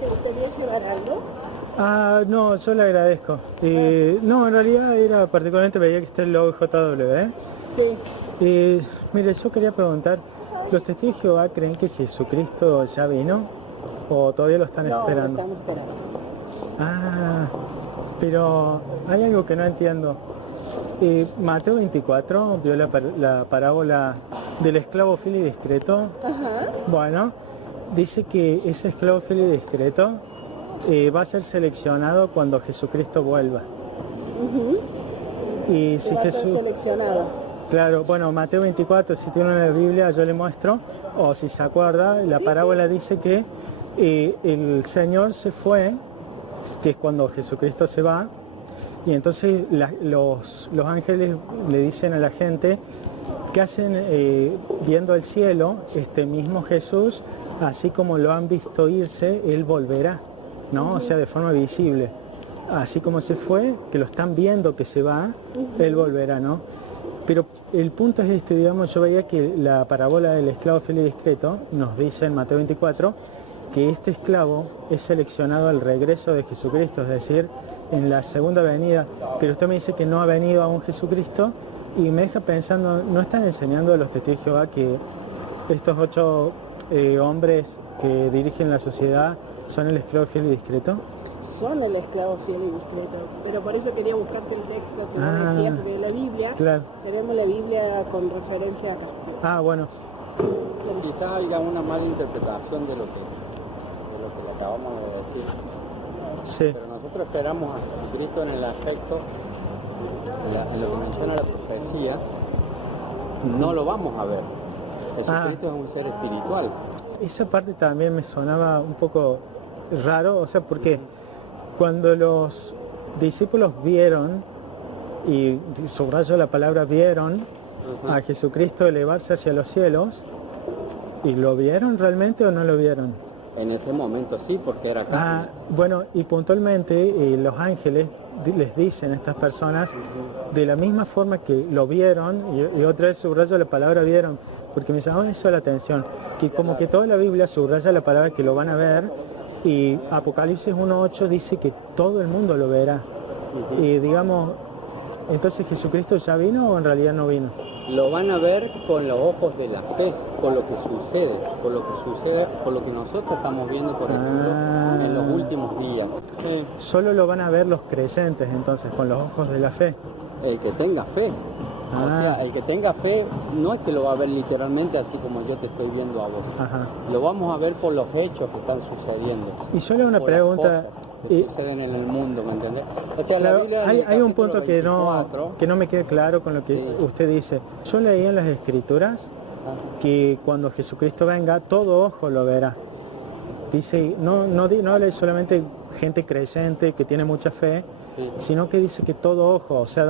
¿Te gustaría llevar algo? No, yo le agradezco. No, en realidad era particularmente, veía que está el logo JW. Sí. Mire, yo quería preguntar, ¿los testigos de Jehová creen que Jesucristo ya vino o todavía lo están esperando? No, lo estamos esperando. Pero hay algo que no entiendo. Mateo 24 vio la parábola del esclavo fiel y discreto. Ajá. Bueno, dice que ese esclavo fiel y discreto va a ser seleccionado cuando Jesucristo vuelva. Y si va a ser Jesús... seleccionado. Claro, bueno, Mateo 24, si tiene una Biblia yo le muestro, o si se acuerda, la parábola dice que el Señor se fue, que es cuando Jesucristo se va, y entonces los ángeles le dicen a la gente que hacen viendo el cielo, este mismo Jesús, así como lo han visto irse, Él volverá, ¿no? O sea, de forma visible. Así como se fue, que lo están viendo que se va, Él volverá, ¿no? Pero el punto es este, digamos, yo veía que la parábola del esclavo fiel y discreto nos dice en Mateo 24 que este esclavo es seleccionado al regreso de Jesucristo, es decir, en la segunda venida. Pero usted me dice que no ha venido aún Jesucristo y me deja pensando, ¿no están enseñando a los testigos de Jehová que estos 8 hombres que dirigen la sociedad son el esclavo fiel y discreto? Son el esclavo fiel y discreto, pero por eso quería buscarte el texto que vos decías, porque la Biblia, claro. Tenemos la Biblia con referencia acá. Bueno. Quizás haya una mala interpretación de lo que le acabamos de decir. Sí. Pero nosotros esperamos a Jesucristo en el aspecto, en lo que menciona la profecía, no lo vamos a ver. Jesucristo es un ser espiritual. Esa parte también me sonaba un poco raro, o sea, porque cuando los discípulos vieron, y subrayo la palabra vieron, a Jesucristo elevarse hacia los cielos, ¿y lo vieron realmente o no lo vieron? En ese momento sí, porque era carne. Bueno, y puntualmente los ángeles les dicen a estas personas, de la misma forma que lo vieron, y otra vez subrayo la palabra vieron, porque me llamó eso la atención, que como que toda la Biblia subraya la palabra que lo van a ver, y Apocalipsis 1.8 dice que todo el mundo lo verá. Y digamos, entonces ¿Jesucristo ya vino o en realidad no vino? Lo van a ver con los ojos de la fe, con lo que sucede, con lo que nosotros estamos viendo, por ejemplo, en los últimos días. Solo lo van a ver los creyentes entonces, con los ojos de la fe. El que tenga fe. O sea, el que tenga fe no es que lo va a ver literalmente así como yo te estoy viendo a vos. Lo vamos a ver por los hechos que están sucediendo. Y yo le hago una pregunta. Que suceden en el mundo, ¿me entendés? O sea, claro, la Biblia hay un punto 24, que no me queda claro con lo que usted dice. Yo leí en las Escrituras que cuando Jesucristo venga, todo ojo lo verá. Dice, no habla solamente gente creyente que tiene mucha fe, sino que dice que todo ojo, o sea,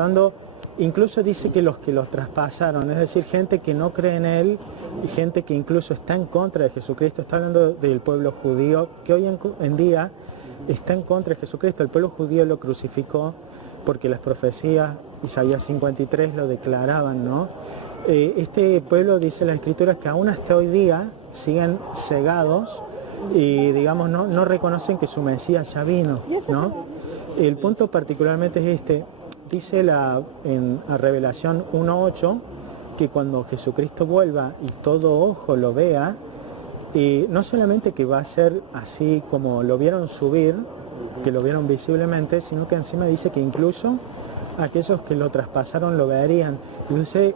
incluso dice que los traspasaron, es decir, gente que no cree en Él y gente que incluso está en contra de Jesucristo. Está hablando del pueblo judío, que hoy en día está en contra de Jesucristo. El pueblo judío lo crucificó porque las profecías, Isaías 53, lo declaraban, ¿no? Este pueblo, dice las Escrituras, que aún hasta hoy día siguen cegados y, digamos, no reconocen que su Mesías ya vino, ¿no? El punto particularmente es este. Dice en Revelación 1.8 que cuando Jesucristo vuelva y todo ojo lo vea, no solamente que va a ser así como lo vieron subir, que lo vieron visiblemente, sino que encima dice que incluso aquellos que lo traspasaron lo verían. Entonces,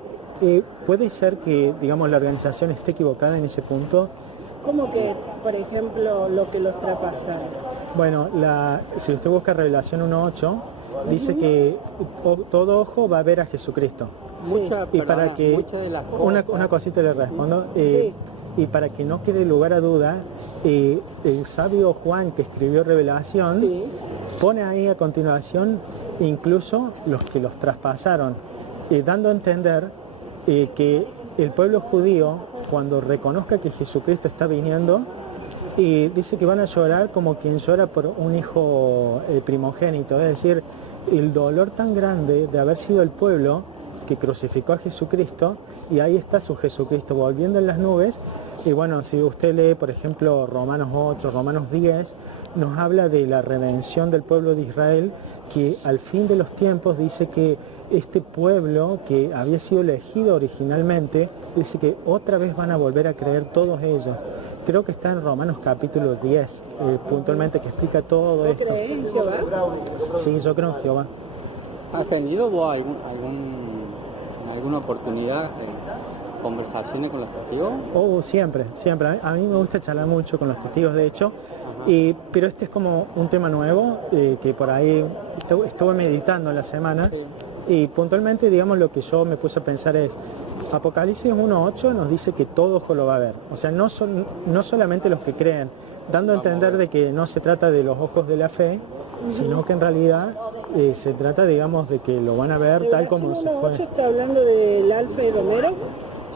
puede ser que, digamos, la organización esté equivocada en ese punto. ¿Cómo que, por ejemplo, lo que los traspasaron? Bueno, si usted busca Revelación 1.8, dice que todo ojo va a ver a Jesucristo. Y para que una cosita le respondo, y para que no quede lugar a duda, el sabio Juan, que escribió Revelación, pone ahí a continuación incluso los que los traspasaron, dando a entender que el pueblo judío, cuando reconozca que Jesucristo está viniendo, dice que van a llorar como quien llora por un hijo primogénito, es decir, el dolor tan grande de haber sido el pueblo que crucificó a Jesucristo, y ahí está su Jesucristo volviendo en las nubes, Y bueno, si usted lee, por ejemplo, Romanos 8, Romanos 10, nos habla de la redención del pueblo de Israel, que al fin de los tiempos dice que este pueblo que había sido elegido originalmente, dice que otra vez van a volver a creer todos ellos. Creo que está en Romanos capítulo 10, puntualmente, que explica todo esto. ¿Crees en Jehová? Sí, yo creo en Jehová. ¿Has tenido vos alguna oportunidad conversaciones con los testigos? Oh, siempre, siempre. A mí me gusta charlar mucho con los testigos, de hecho, pero este es como un tema nuevo que por ahí estuve meditando en la semana. Sí. Y puntualmente, digamos, lo que yo me puse a pensar es, Apocalipsis 1.8 nos dice que todo ojo lo va a ver. O sea, no solamente los que creen, dando a entender de que no se trata de los ojos de la fe, sino que en realidad se trata, digamos, de que lo van a ver tal como se fue. 1.8 está hablando del alfa y el omega.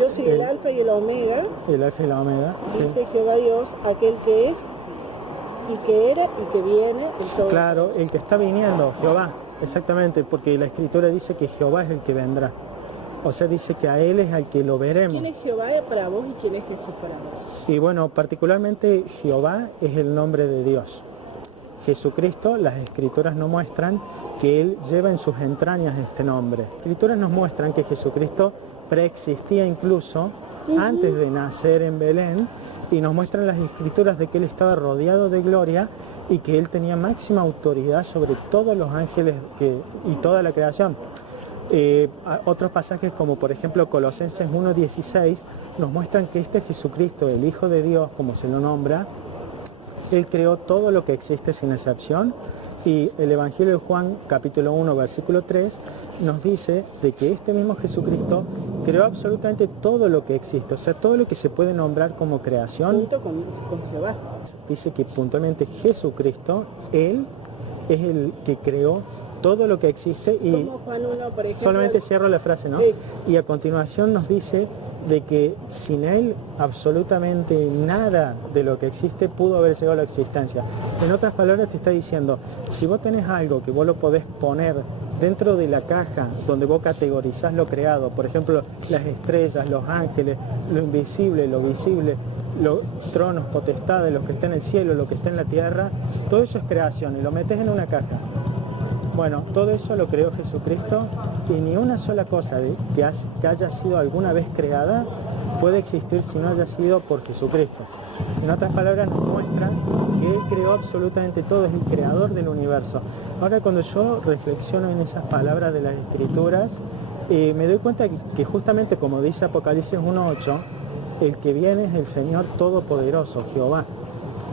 Yo soy el alfa y el omega. El alfa y la omega. Dice Sí. Jehová Dios, aquel que es, y que era, y que viene. Claro, el que está viniendo, Jehová, exactamente, porque la Escritura dice que Jehová es el que vendrá. O sea, dice que a Él es al que lo veremos. ¿Quién es Jehová para vos y quién es Jesús para vos? Y bueno, particularmente Jehová es el nombre de Dios. Jesucristo, las Escrituras nos muestran que Él lleva en sus entrañas este nombre. Las Escrituras nos muestran que Jesucristo preexistía incluso antes de nacer en Belén, y nos muestran las Escrituras de que Él estaba rodeado de gloria y que Él tenía máxima autoridad sobre todos los ángeles y toda la creación. Otros pasajes, como por ejemplo Colosenses 1.16, nos muestran que este Jesucristo, el Hijo de Dios, como se lo nombra, Él creó todo lo que existe sin excepción. Y el Evangelio de Juan, capítulo 1, versículo 3, nos dice de que este mismo Jesucristo creó absolutamente todo lo que existe, o sea, todo lo que se puede nombrar como creación. Junto con Jehová. Dice que puntualmente Jesucristo, Él es el que creó todo lo que existe. Y Como Juan 1, por ejemplo. solamente cierro la frase, ¿no? Sí. Y a continuación nos dice de que sin Él absolutamente nada de lo que existe pudo haber llegado a la existencia. En otras palabras te está diciendo, si vos tenés algo que vos lo podés poner dentro de la caja donde vos categorizás lo creado, por ejemplo, las estrellas, los ángeles, lo invisible, lo visible, los tronos, potestades, lo que está en el cielo, lo que está en la tierra, todo eso es creación y lo metés en una caja. Bueno, todo eso lo creó Jesucristo, y ni una sola cosa que haya sido alguna vez creada puede existir si no haya sido por Jesucristo. En otras palabras, nos muestra que Él creó absolutamente todo, es el creador del universo. Ahora, cuando yo reflexiono en esas palabras de las Escrituras, me doy cuenta que justamente como dice Apocalipsis 1.8, el que viene es el Señor Todopoderoso, Jehová,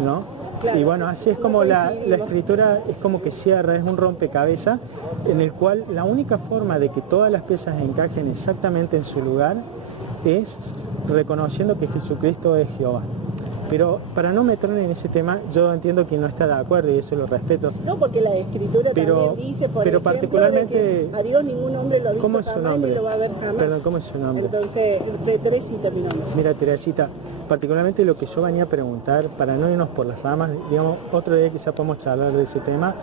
¿no? Claro, y bueno, así es como la Escritura es como que cierra, es un rompecabezas en el cual la única forma de que todas las piezas encajen exactamente en su lugar es reconociendo que Jesucristo es Jehová. Pero para no meterme en ese tema, yo entiendo que no está de acuerdo y eso lo respeto. No, porque la Escritura también dice, por ejemplo, particularmente, de que a Dios ningún hombre lo ha visto ¿cómo es su jamás nombre? ni lo va a ver jamás. Perdón, ¿cómo es su nombre? Entonces, Teresita mi nombre. Mira, Teresita, particularmente lo que yo venía a preguntar, para no irnos por las ramas, digamos, otro día quizá podemos charlar de ese tema,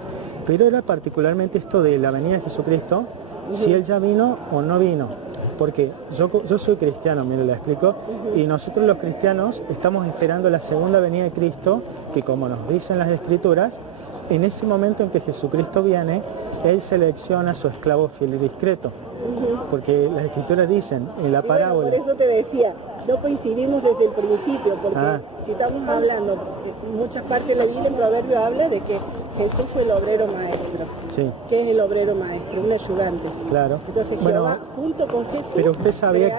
pero era particularmente esto de la venida de Jesucristo, si Él ya vino o no vino. Porque yo soy cristiano, mire, le explico, y nosotros los cristianos estamos esperando la segunda venida de Cristo, que como nos dicen las Escrituras, en ese momento en que Jesucristo viene, Él selecciona a su esclavo fiel y discreto. Porque las Escrituras dicen en la parábola... Por eso te decía, no coincidimos desde el principio, porque si estamos hablando, en muchas partes de la Biblia, en Proverbios habla de que Jesús fue el obrero maestro. Sí. ¿Qué es el obrero maestro? Un ayudante. Claro. Entonces Jehová, junto con Jesús, pero usted sabía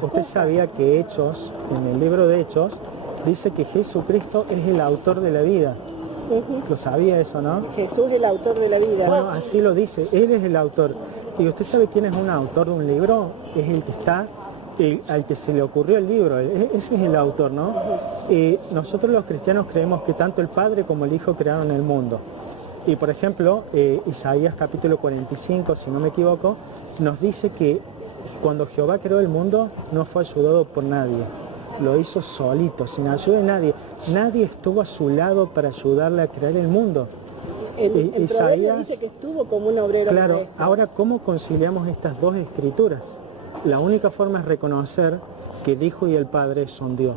cosas. sabía que Hechos, en el libro de Hechos, dice que Jesucristo es el autor de la vida. Lo sabía eso, ¿no? Jesús es el autor de la vida. Bueno, así lo dice, Él es el autor. ¿Y usted sabe quién es un autor de un libro? Es el que está, al que se le ocurrió el libro, ese es el autor, ¿no? Nosotros los cristianos creemos que tanto el Padre como el Hijo crearon el mundo. Y por ejemplo, Isaías capítulo 45, si no me equivoco, nos dice que cuando Jehová creó el mundo no fue ayudado por nadie. Lo hizo solito, sin ayuda de nadie. Nadie estuvo a su lado para ayudarle a crear el mundo. El Isaías dice que estuvo como un obrero. Claro, maestro. ahora, ¿cómo conciliamos estas dos escrituras? La única forma es reconocer que el Hijo y el Padre son Dios.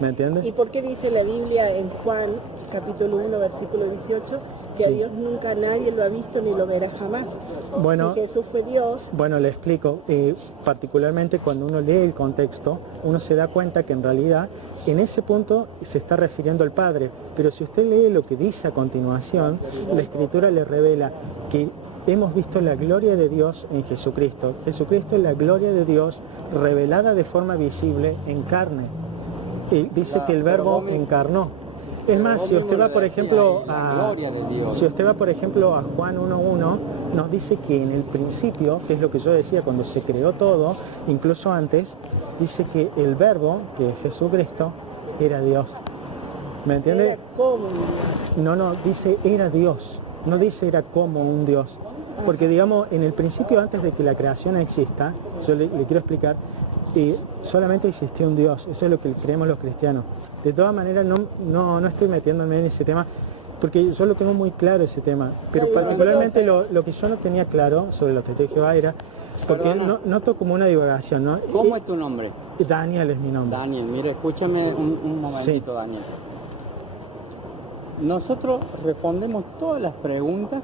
¿Me entiendes? ¿Y por qué dice la Biblia en Juan, capítulo 1, versículo 18, que a Sí. Dios nunca nadie lo ha visto ni lo verá jamás? Bueno, Si Jesús fue Dios, Bueno, le explico. Particularmente cuando uno lee el contexto, uno se da cuenta que en realidad en ese punto se está refiriendo al Padre. Pero si usted lee lo que dice a continuación, la Escritura le revela que hemos visto la gloria de Dios en Jesucristo. Jesucristo es la gloria de Dios revelada de forma visible en carne. Dice que el Verbo encarnó. Es más, si usted va, por ejemplo, a Juan 1.1, nos dice que en el principio, que es lo que yo decía, cuando se creó todo, incluso antes, dice que el Verbo, que es Jesucristo, era Dios. ¿Me entiende? era como un Dios. No, dice era Dios, no dice era como un Dios. Porque digamos, en el principio, antes de que la creación exista, yo le quiero explicar, solamente existía un Dios, eso es lo que creemos los cristianos. De todas maneras, no estoy metiéndome en ese tema, porque yo lo tengo muy claro ese tema, pero Claro, particularmente lo que yo no tenía claro sobre los testigos de Jehová era, porque noto como una divagación, ¿no? ¿Cómo es tu nombre? Daniel es mi nombre. Daniel, mire, escúchame un momentito, Sí. Daniel. Nosotros respondemos todas las preguntas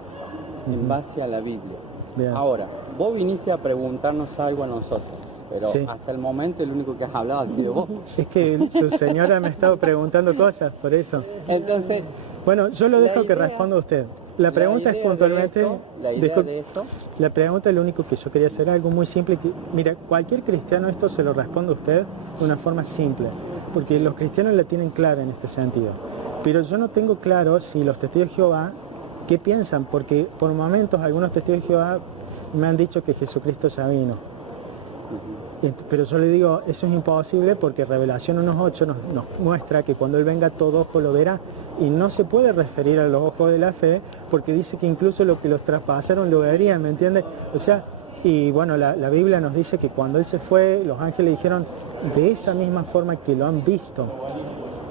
en base a la Biblia. Bien. Ahora, vos viniste a preguntarnos algo a nosotros, pero Sí. hasta el momento el único que has hablado ha sido vos. Es que su señora me ha estado preguntando cosas, por eso. Entonces, Bueno, yo lo dejo La que idea- responda usted. La pregunta es puntualmente... La idea discul- de esto, La pregunta es lo único que yo quería hacer, algo muy simple. Mira, cualquier cristiano esto se lo responde a usted de una forma simple, porque los cristianos la tienen clara en este sentido. Pero yo no tengo claro si los testigos de Jehová, ¿qué piensan? Porque por momentos algunos testigos de Jehová me han dicho que Jesucristo ya vino. Pero yo le digo, eso es imposible porque Revelación 1.8 nos muestra que cuando Él venga todo ojo lo verá. Y no se puede referir a los ojos de la fe porque dice que incluso los que los traspasaron lo verían, ¿me entiende? O sea, y bueno, la Biblia nos dice que cuando Él se fue, los ángeles dijeron, de esa misma forma que lo han visto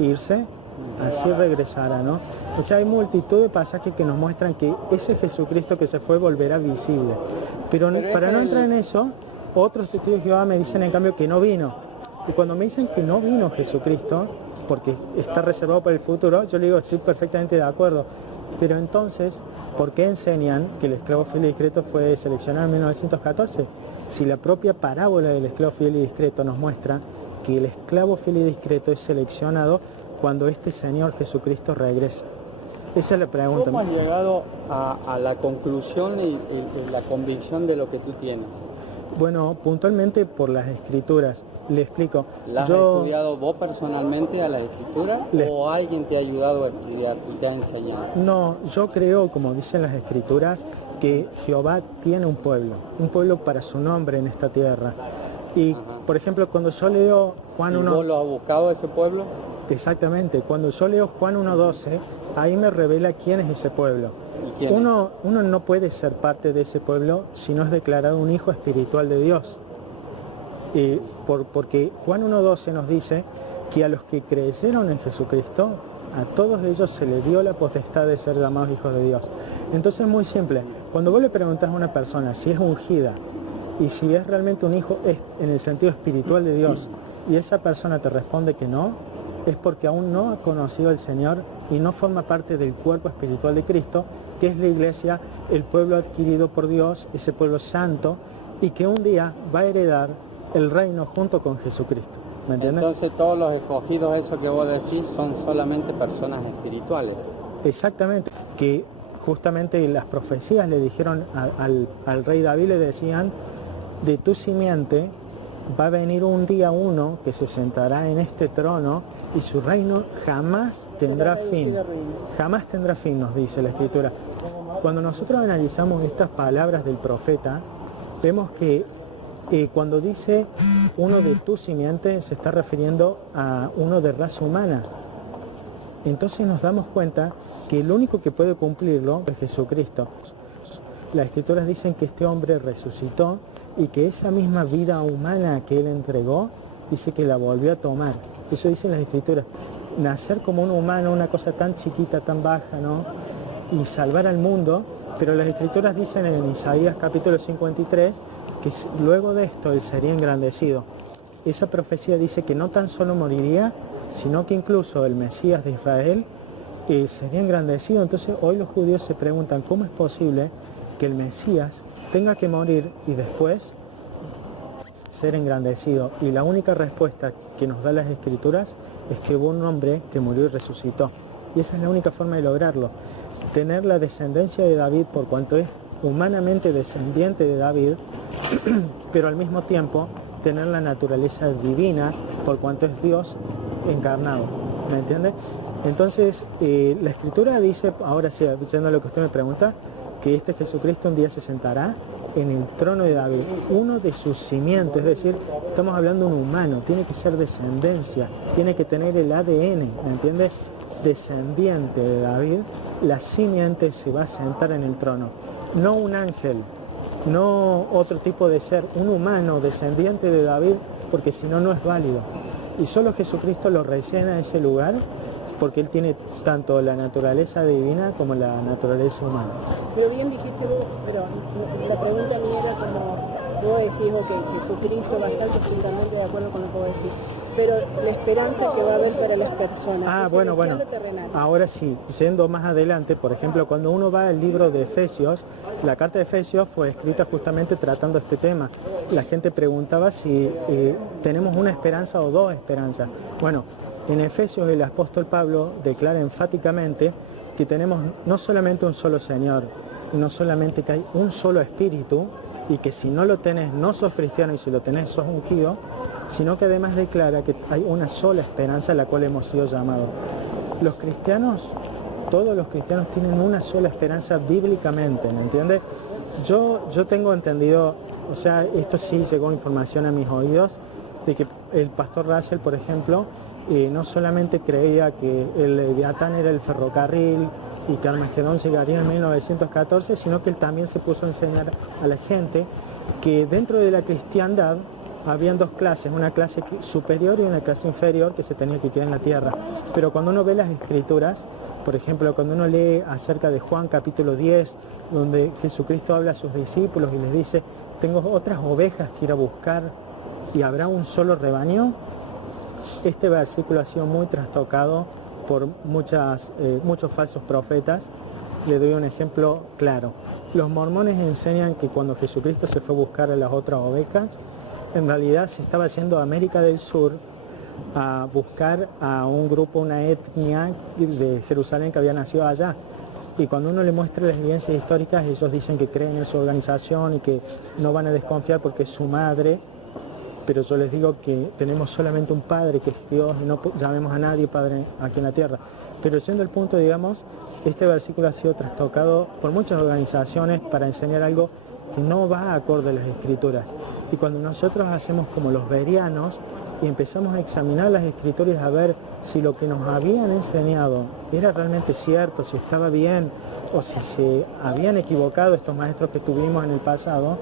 irse, así regresará, ¿no? O sea, hay multitud de pasajes que nos muestran que ese Jesucristo que se fue volverá visible. Pero para no entrar en eso, otros testigos de Jehová me dicen en cambio que no vino. Y cuando me dicen que no vino Jesucristo, porque está reservado para el futuro, yo le digo, estoy perfectamente de acuerdo. Pero entonces, ¿por qué enseñan que el esclavo fiel y discreto fue seleccionado en 1914? Si la propia parábola del esclavo fiel y discreto nos muestra que el esclavo fiel y discreto es seleccionado cuando este Señor Jesucristo regresa. Esa es la pregunta. ¿cómo has llegado a la conclusión y la convicción de lo que tú tienes? Bueno, puntualmente por las escrituras. Le explico. ¿La has estudiado vos personalmente a la escritura o alguien te ha ayudado a estudiar y te ha enseñado? No, yo creo, como dicen las escrituras, que Jehová tiene un pueblo para su nombre en esta tierra. Y, por ejemplo, cuando yo leo Juan ¿Y 1... vos lo has buscado ese pueblo? Exactamente, cuando yo leo Juan 1.12, ahí me revela quién es ese pueblo. ¿Y quién es? Uno no puede ser parte de ese pueblo si no es declarado un hijo espiritual de Dios. Porque Juan 1.12 nos dice que a los que creyeron en Jesucristo, a todos ellos se les dio la potestad de ser llamados hijos de Dios. Entonces es muy simple, cuando vos le preguntás a una persona si es ungida y si es realmente un hijo es en el sentido espiritual de Dios, y esa persona te responde que no, es porque aún no ha conocido al Señor y no forma parte del cuerpo espiritual de Cristo, que es la iglesia, el pueblo adquirido por Dios, ese pueblo santo, y que un día va a heredar el reino junto con Jesucristo. ¿Me entiendes? Entonces todos los escogidos, eso que vos decís, son solamente personas espirituales. Exactamente, que justamente las profecías le dijeron al rey David, le decían, de tu simiente va a venir un día uno que se sentará en este trono y su reino jamás tendrá fin. Jamás tendrá fin, nos dice la Escritura. Cuando nosotros analizamos estas palabras del profeta, vemos que cuando dice uno de tu simiente, se está refiriendo a uno de raza humana. Entonces nos damos cuenta que el único que puede cumplirlo es Jesucristo. Las Escrituras dicen que este hombre resucitó y que esa misma vida humana que él entregó, dice que la volvió a tomar. Eso dicen las Escrituras. Nacer como un humano, una cosa tan chiquita, tan baja, ¿no? Y salvar al mundo. Pero las Escrituras dicen en Isaías capítulo 53 que luego de esto él sería engrandecido. Esa profecía dice que no tan solo moriría, sino que incluso el Mesías de Israel sería engrandecido. Entonces hoy los judíos se preguntan cómo es posible que el Mesías tenga que morir y después ser engrandecido. Y la única respuesta que nos da las Escrituras es que hubo un hombre que murió y resucitó. Y esa es la única forma de lograrlo. Tener la descendencia de David por cuanto es humanamente descendiente de David, pero al mismo tiempo tener la naturaleza divina por cuanto es Dios encarnado. ¿Me entiende? Entonces, la Escritura dice, ahora sí, yendo a lo que usted me pregunta, que este Jesucristo un día se sentará en el trono de David, uno de sus simientes, es decir, estamos hablando de un humano, tiene que ser descendencia, tiene que tener el ADN, ¿me entiendes? Descendiente de David, la simiente se va a sentar en el trono, no un ángel, no otro tipo de ser, un humano descendiente de David, porque si no, no es válido. Y solo Jesucristo lo rellena ese lugar, porque Él tiene tanto la naturaleza divina como la naturaleza humana. Pero bien dijiste vos, pero la pregunta mía era como, vos decís, ok, Jesucristo, bastante estrictamente de acuerdo con lo que vos decís, pero la esperanza que va a haber para las personas. Bueno, ahora sí, yendo más adelante, por ejemplo, cuando uno va al libro de Efesios, la carta de Efesios fue escrita justamente tratando este tema. La gente preguntaba si tenemos una esperanza o dos esperanzas. Bueno, en Efesios el apóstol Pablo declara enfáticamente que tenemos no solamente un solo Señor, no solamente que hay un solo Espíritu, y que si no lo tenés no sos cristiano y si lo tenés sos ungido, sino que además declara que hay una sola esperanza a la cual hemos sido llamados. Los cristianos, todos los cristianos tienen una sola esperanza bíblicamente, ¿me entiendes? Yo tengo entendido, o sea, esto sí llegó información a mis oídos, de que el pastor Russell, por ejemplo, no solamente creía que el Leviatán era el ferrocarril y que Armagedón llegaría en 1914, sino que él también se puso a enseñar a la gente que dentro de la cristiandad habían dos clases, una clase superior y una clase inferior que se tenía que quedar en la tierra. Pero cuando uno ve las Escrituras, por ejemplo, cuando uno lee acerca de Juan capítulo 10, donde Jesucristo habla a sus discípulos y les dice, tengo otras ovejas que ir a buscar y habrá un solo rebaño, este versículo ha sido muy trastocado por muchos falsos profetas. Le doy un ejemplo claro. Los mormones enseñan que cuando Jesucristo se fue a buscar a las otras ovejas, en realidad se estaba haciendo América del Sur a buscar a un grupo, una etnia de Jerusalén que había nacido allá. Y cuando uno le muestra las evidencias históricas, ellos dicen que creen en su organización y que no van a desconfiar porque es su madre. Pero yo les digo que tenemos solamente un Padre que es Dios y no llamemos a nadie Padre aquí en la tierra. Pero siendo el punto, digamos, este versículo ha sido trastocado por muchas organizaciones para enseñar algo que no va acorde a las Escrituras. Y cuando nosotros hacemos como los bereanos y empezamos a examinar las Escrituras a ver si lo que nos habían enseñado era realmente cierto, si estaba bien o si se habían equivocado estos maestros que tuvimos en el pasado,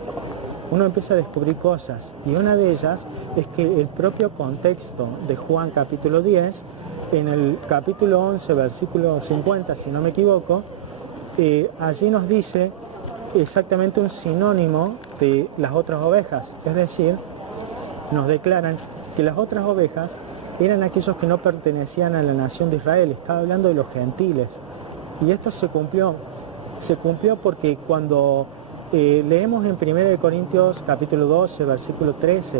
uno empieza a descubrir cosas, y una de ellas es que el propio contexto de Juan capítulo 10, en el capítulo 11, versículo 50, si no me equivoco, allí nos dice exactamente un sinónimo de las otras ovejas, es decir, nos declaran que las otras ovejas eran aquellos que no pertenecían a la nación de Israel, estaba hablando de los gentiles, y esto se cumplió porque cuando leemos en 1 Corintios capítulo 12, versículo 13,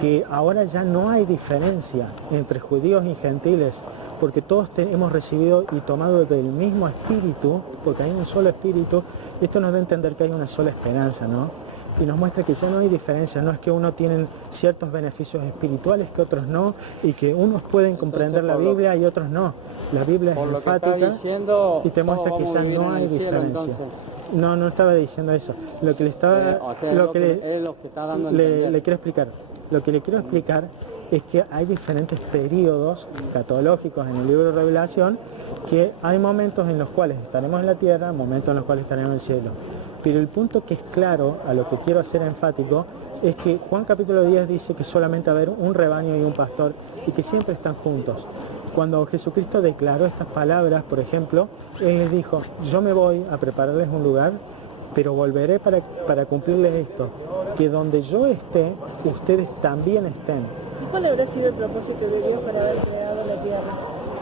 que ahora ya no hay diferencia entre judíos y gentiles, porque todos hemos recibido y tomado del mismo espíritu, porque hay un solo espíritu. Esto nos da a entender que hay una sola esperanza, ¿no? Y nos muestra que ya no hay diferencia, no es que unos tienen ciertos beneficios espirituales que otros no, y que unos pueden comprender la Biblia y otros no. La Biblia es enfática y te muestra que ya no hay diferencia. No estaba diciendo eso. Lo que le estaba, le quiero explicar. Lo que le quiero explicar es que hay diferentes periodos catológicos en el libro de Revelación, que hay momentos en los cuales estaremos en la tierra, momentos en los cuales estaremos en el cielo. Pero el punto que es claro, a lo que quiero hacer enfático, es que Juan capítulo 10 dice que solamente va a haber un rebaño y un pastor y que siempre están juntos. Cuando Jesucristo declaró estas palabras, por ejemplo, Él les dijo, yo me voy a prepararles un lugar, pero volveré para cumplirles esto, que donde yo esté, ustedes también estén. ¿Cuál habrá sido el propósito de Dios para haber creado la la tierra,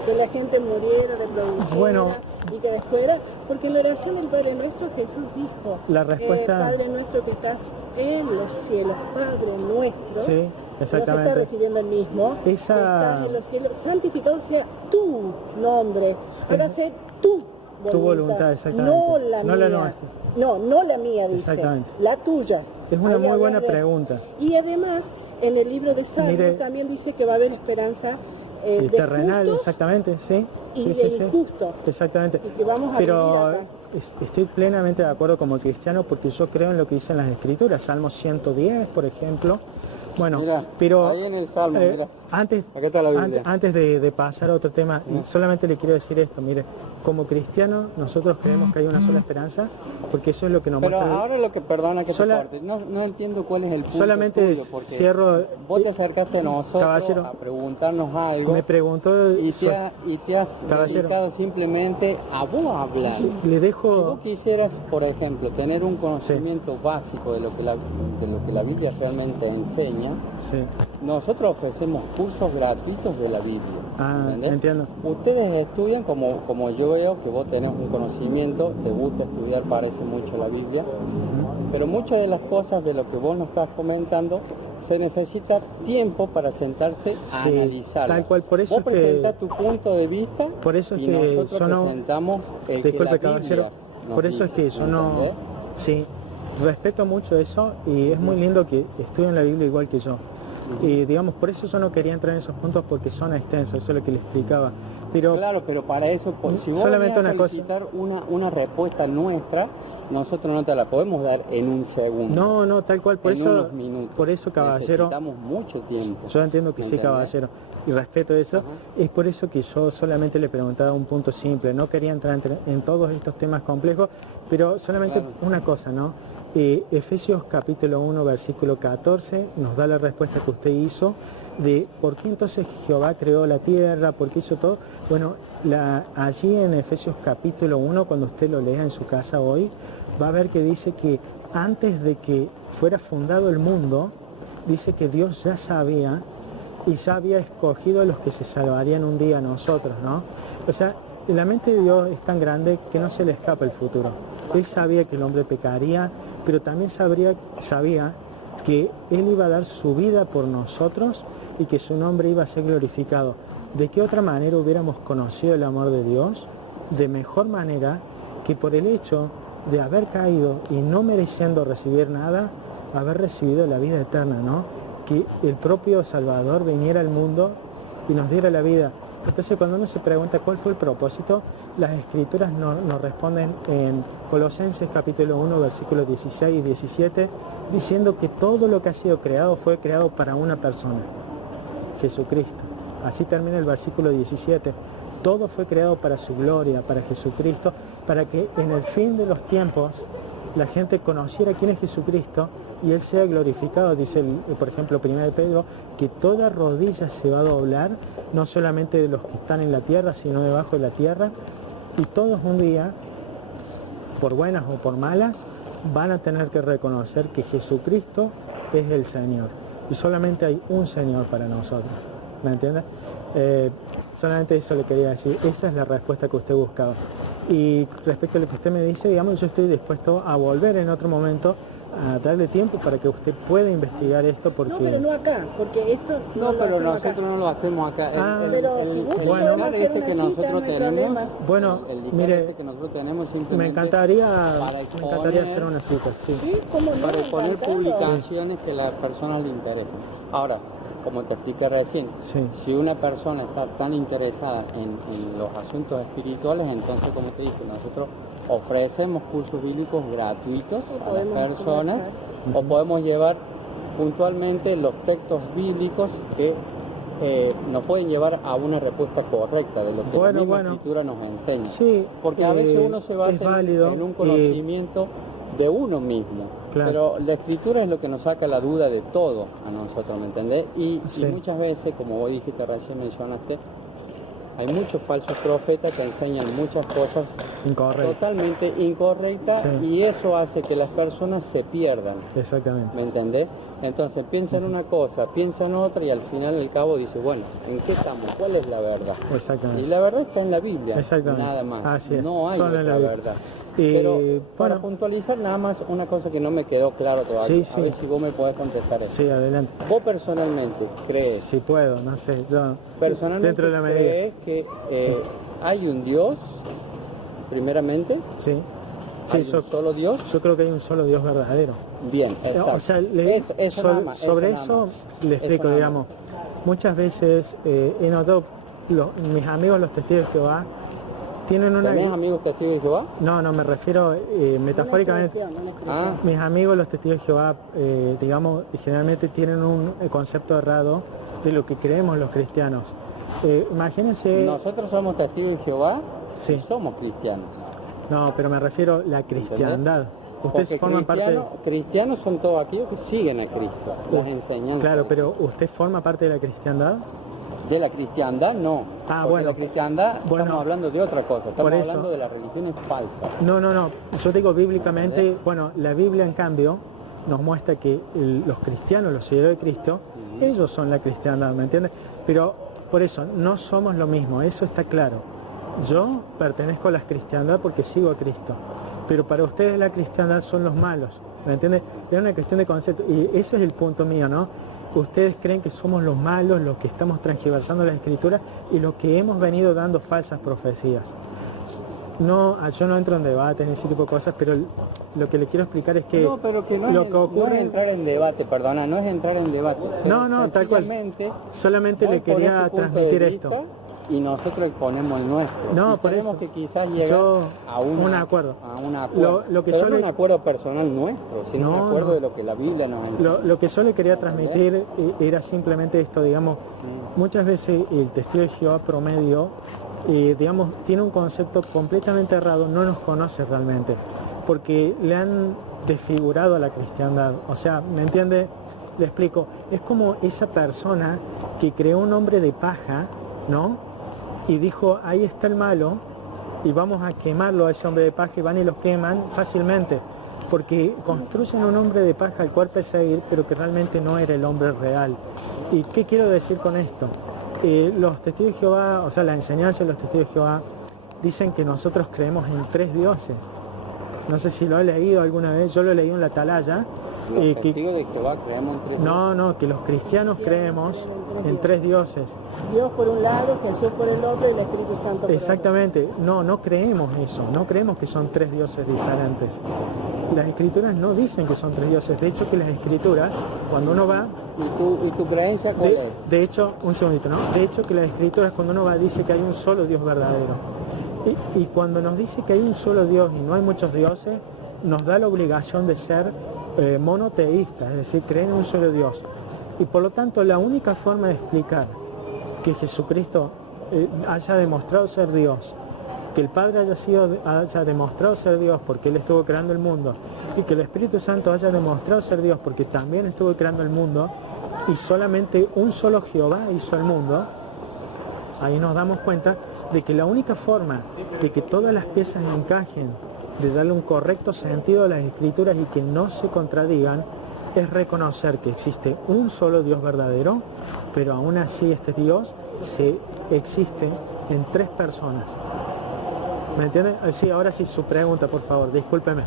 que la gente muriera, reproduciera Bueno. y que después era, porque en la oración del Padre Nuestro Jesús dijo, La respuesta- Padre Nuestro que estás en los cielos, Padre Nuestro, Sí, no se exactamente. está refiriendo al mismo, que estás en los cielos, santificado sea tu nombre, hágase tu voluntad, exactamente. no la No mía. la nuestra. No la mía, dice, Exactamente. la tuya. Es una Ahí muy habla buena de- pregunta. Y además, en el libro de Salmos Mire, también dice que va a haber esperanza Y de terrenal, justo exactamente, sí. y Sí, de sí, sí. injusto. Exactamente. Y que vamos a Pero vivir acá. estoy plenamente de acuerdo como cristiano porque yo creo en lo que dicen las escrituras, Salmo 110, por ejemplo. Bueno, Mira, pero ahí en el Salmo, mira. antes, Acá está la Biblia. antes de pasar a otro tema, solamente le quiero decir esto, mire, como cristiano nosotros creemos que hay una sola esperanza, porque eso es lo que nos Pero muestra. ahora lo que, perdona que Sola- te corte, no entiendo cuál es el punto Solamente tuyo, porque cierro. vos te acercaste a nosotros Caballero, a preguntarnos algo Me preguntó, y te has Caballero. dedicado simplemente a vos hablar. le Si dejo. vos quisieras, por ejemplo, tener un conocimiento básico de lo que la Biblia realmente enseña, Sí. nosotros ofrecemos cursos gratuitos de la Biblia. Ah, ¿entendés? entiendo. Ustedes estudian como yo veo que vos tenés un conocimiento, te gusta estudiar, parece mucho la Biblia, pero muchas de las cosas de lo que vos nos estás comentando se necesita tiempo para sentarse a Sí, analizar. tal cual, por eso vos es que- presentás tu punto de vista Por eso es y que nosotros yo no- presentamos el que la Disculpe, Biblia caballero. nos Por eso es dice, que yo no. ¿entendés? Sí, respeto mucho eso y es muy lindo que estudien la Biblia igual que yo. Y digamos, por eso yo no quería entrar en esos puntos porque son extensos, eso es lo que le explicaba. Pero Claro, pero para eso, si vos Solamente venís a una cosa. solicitar una respuesta nuestra, nosotros no te la podemos dar en un segundo. no, tal cual, por en eso, unos minutos. por eso, caballero, Necesitamos mucho tiempo. yo entiendo que sí, ¿entendés? caballero, y respeto eso. Ajá. Es por eso que yo solamente le preguntaba un punto simple, no quería entrar en todos estos temas complejos, pero solamente Claro. una cosa, ¿no? Efesios capítulo 1, versículo 14, nos da la respuesta que usted hizo de por qué entonces Jehová creó la tierra, por qué hizo todo. Bueno, allí en Efesios capítulo 1, cuando usted lo lea en su casa hoy, va a ver que dice que antes de que fuera fundado el mundo, dice que Dios ya sabía y ya había escogido a los que se salvarían un día a nosotros, ¿no? O sea, la mente de Dios es tan grande que no se le escapa el futuro. Él sabía que el hombre pecaría, pero también sabía que Él iba a dar su vida por nosotros y que su nombre iba a ser glorificado. ¿De qué otra manera hubiéramos conocido el amor de Dios? De mejor manera que por el hecho de haber caído y no mereciendo recibir nada, haber recibido la vida eterna, ¿no? Que el propio Salvador viniera al mundo y nos diera la vida. Entonces, cuando uno se pregunta cuál fue el propósito, las Escrituras nos responden en Colosenses capítulo 1, versículos 16 y 17, diciendo que todo lo que ha sido creado fue creado para una persona, Jesucristo. Así termina el versículo 17. Todo fue creado para su gloria, para Jesucristo, para que en el fin de los tiempos la gente conociera quién es Jesucristo y Él sea glorificado. Dice, por ejemplo, 1 de Pedro, que toda rodilla se va a doblar, no solamente de los que están en la tierra, sino debajo de la tierra, y todos un día, por buenas o por malas, van a tener que reconocer que Jesucristo es el Señor. Y solamente hay un Señor para nosotros. ¿Me entiende? Solamente eso le quería decir. Esa es la respuesta que usted buscaba. Y respecto a lo que usted me dice, digamos, yo estoy dispuesto a volver en otro momento a darle tiempo para que usted pueda investigar esto porque... No, pero no acá, porque esto No, lo pero hacemos nosotros acá. no lo hacemos acá. Pero si gusta bueno, podemos hacer este una que cita, nosotros no hay tenemos, problema. Bueno, el mire, este que nosotros tenemos simplemente me encantaría para hacer una cita, sí. Sí, cómo no, para exponer encantado. publicaciones que a las personas le interesan. Ahora, como te expliqué recién, Sí. si una persona está tan interesada en los asuntos espirituales, entonces, como te dije, nosotros ofrecemos cursos bíblicos gratuitos a las Podemos personas conversar. o podemos llevar puntualmente los textos bíblicos que nos pueden llevar a una respuesta correcta de lo que la misma escritura nos enseña. Sí, Porque a veces uno se es basa válido en un y- conocimiento de uno mismo, Claro. pero la escritura es lo que nos saca la duda de todo a nosotros, ¿me entendés? Y Sí. muchas veces, como vos dijiste recién mencionaste, Hay muchos falsos profetas que enseñan muchas cosas Incorrecto. totalmente incorrectas Sí. y eso hace que las personas se pierdan. Exactamente. ¿Me entendés? Entonces piensa en una cosa, piensa en otra y al final del cabo dice, bueno, ¿en qué estamos? ¿Cuál es la verdad? Exactamente. Y la verdad está en la Biblia, Exactamente. nada más. Así es, No hay solo en otra la Biblia. verdad. Y, Pero para bueno. puntualizar nada más una cosa que no me quedó claro todavía. Sí, sí. A ver si vos me podés contestar eso. Sí, adelante. Vos personalmente crees, Si puedo, no sé, yo personalmente dentro de la medida. crees que hay un Dios, primeramente, Sí. hay Sí, un solo Dios. yo creo que hay un solo Dios verdadero. Bien, exacto. O sea, Eso nada más, sobre nada eso más. le explico, nada digamos, muchas veces he notado, mis amigos los testigos de Jehová tienen una... ¿Tenés amigos testigos de Jehová? No, me refiero metafóricamente. Una expresión. Ah, Mis amigos los testigos de Jehová, digamos, generalmente tienen un concepto errado de lo que creemos los cristianos. Imagínense... nosotros somos testigos de Jehová Sí. y somos cristianos. No, pero me refiero a la cristiandad. Ustedes Porque forman parte... cristianos son todos aquellos que siguen a Cristo, las enseñanzas. Claro, pero ¿usted forma parte de la cristiandad? De la cristiandad no. Ah, Porque bueno. la cristiandad Bueno. estamos hablando de otra cosa, estamos Por eso. hablando de las religiones falsas. No. Yo digo bíblicamente, bueno, la Biblia en cambio nos muestra que los cristianos, los seguidores de Cristo, ellos son la cristiandad, ¿me entiendes? Pero por eso, no somos lo mismo, eso está claro. Yo pertenezco a la cristiandad porque sigo a Cristo, pero para ustedes la cristiandad son los malos, ¿me entiendes? Es una cuestión de concepto y ese es el punto mío, ¿no? Ustedes creen que somos los malos, los que estamos transgiversando las escrituras y los que hemos venido dando falsas profecías. No, yo no entro en debate en ese tipo de cosas, pero lo que le quiero explicar es que No, pero que no, lo es, que no ocurre... es entrar en debate, perdona, no es entrar en debate. No, tal cual. Sencillamente, Solamente vos le quería ponés tu punto transmitir de esto. vista Y nosotros exponemos el nuestro. No, y por tenemos eso. que quizás llegar Yo, a un acuerdo. A un acuerdo. Lo que Pero yo no le- un acuerdo personal nuestro, sino un No, acuerdo no. de lo que la Biblia nos enseña. Lo que yo le quería transmitir era simplemente esto, digamos, muchas veces el testigo de Jehová promedio, digamos, tiene un concepto completamente errado, no nos conoce realmente, porque le han desfigurado a la cristiandad. O sea, ¿me entiende? Le explico, es como esa persona que creó un hombre de paja, ¿no? Y dijo, ahí está el malo, y vamos a quemarlo a ese hombre de paja, y van y lo queman fácilmente, porque construyen un hombre de paja al cual perseguir, pero que realmente no era el hombre real. ¿Y qué quiero decir con esto? Los testigos de Jehová, o sea, la enseñanza de los testigos de Jehová, dicen que nosotros creemos en 3 dioses. No sé si lo he leído alguna vez, yo lo he leído en la Atalaya. Los que- testigos de Jehová creemos en tres no, que los cristianos creemos en 3 dioses. Dios por un lado, Jesús por el otro y el Espíritu Santo por el otro. Exactamente, no creemos eso, no creemos que son 3 dioses diferentes. Las escrituras no dicen que son 3 dioses, de hecho que las escrituras, cuando uno va, ¿Y tu creencia cuál es? de hecho, un segundito, ¿no? De hecho que las escrituras cuando uno va dice que hay un solo Dios verdadero. Y cuando nos dice que hay un solo Dios y no hay muchos dioses, nos da la obligación de ser monoteístas, es decir, creer en un solo Dios. Y por lo tanto, la única forma de explicar que Jesucristo haya demostrado ser Dios, que el Padre haya demostrado ser Dios porque Él estuvo creando el mundo, y que el Espíritu Santo haya demostrado ser Dios porque también estuvo creando el mundo, y solamente un solo Jehová hizo el mundo, ahí nos damos cuenta de que la única forma de que todas las piezas encajen, de darle un correcto sentido a las escrituras y que no se contradigan, es reconocer que existe un solo Dios verdadero, pero aún así este Dios existe en 3 personas. ¿Me entienden? Sí, ahora sí su pregunta, por favor, discúlpeme.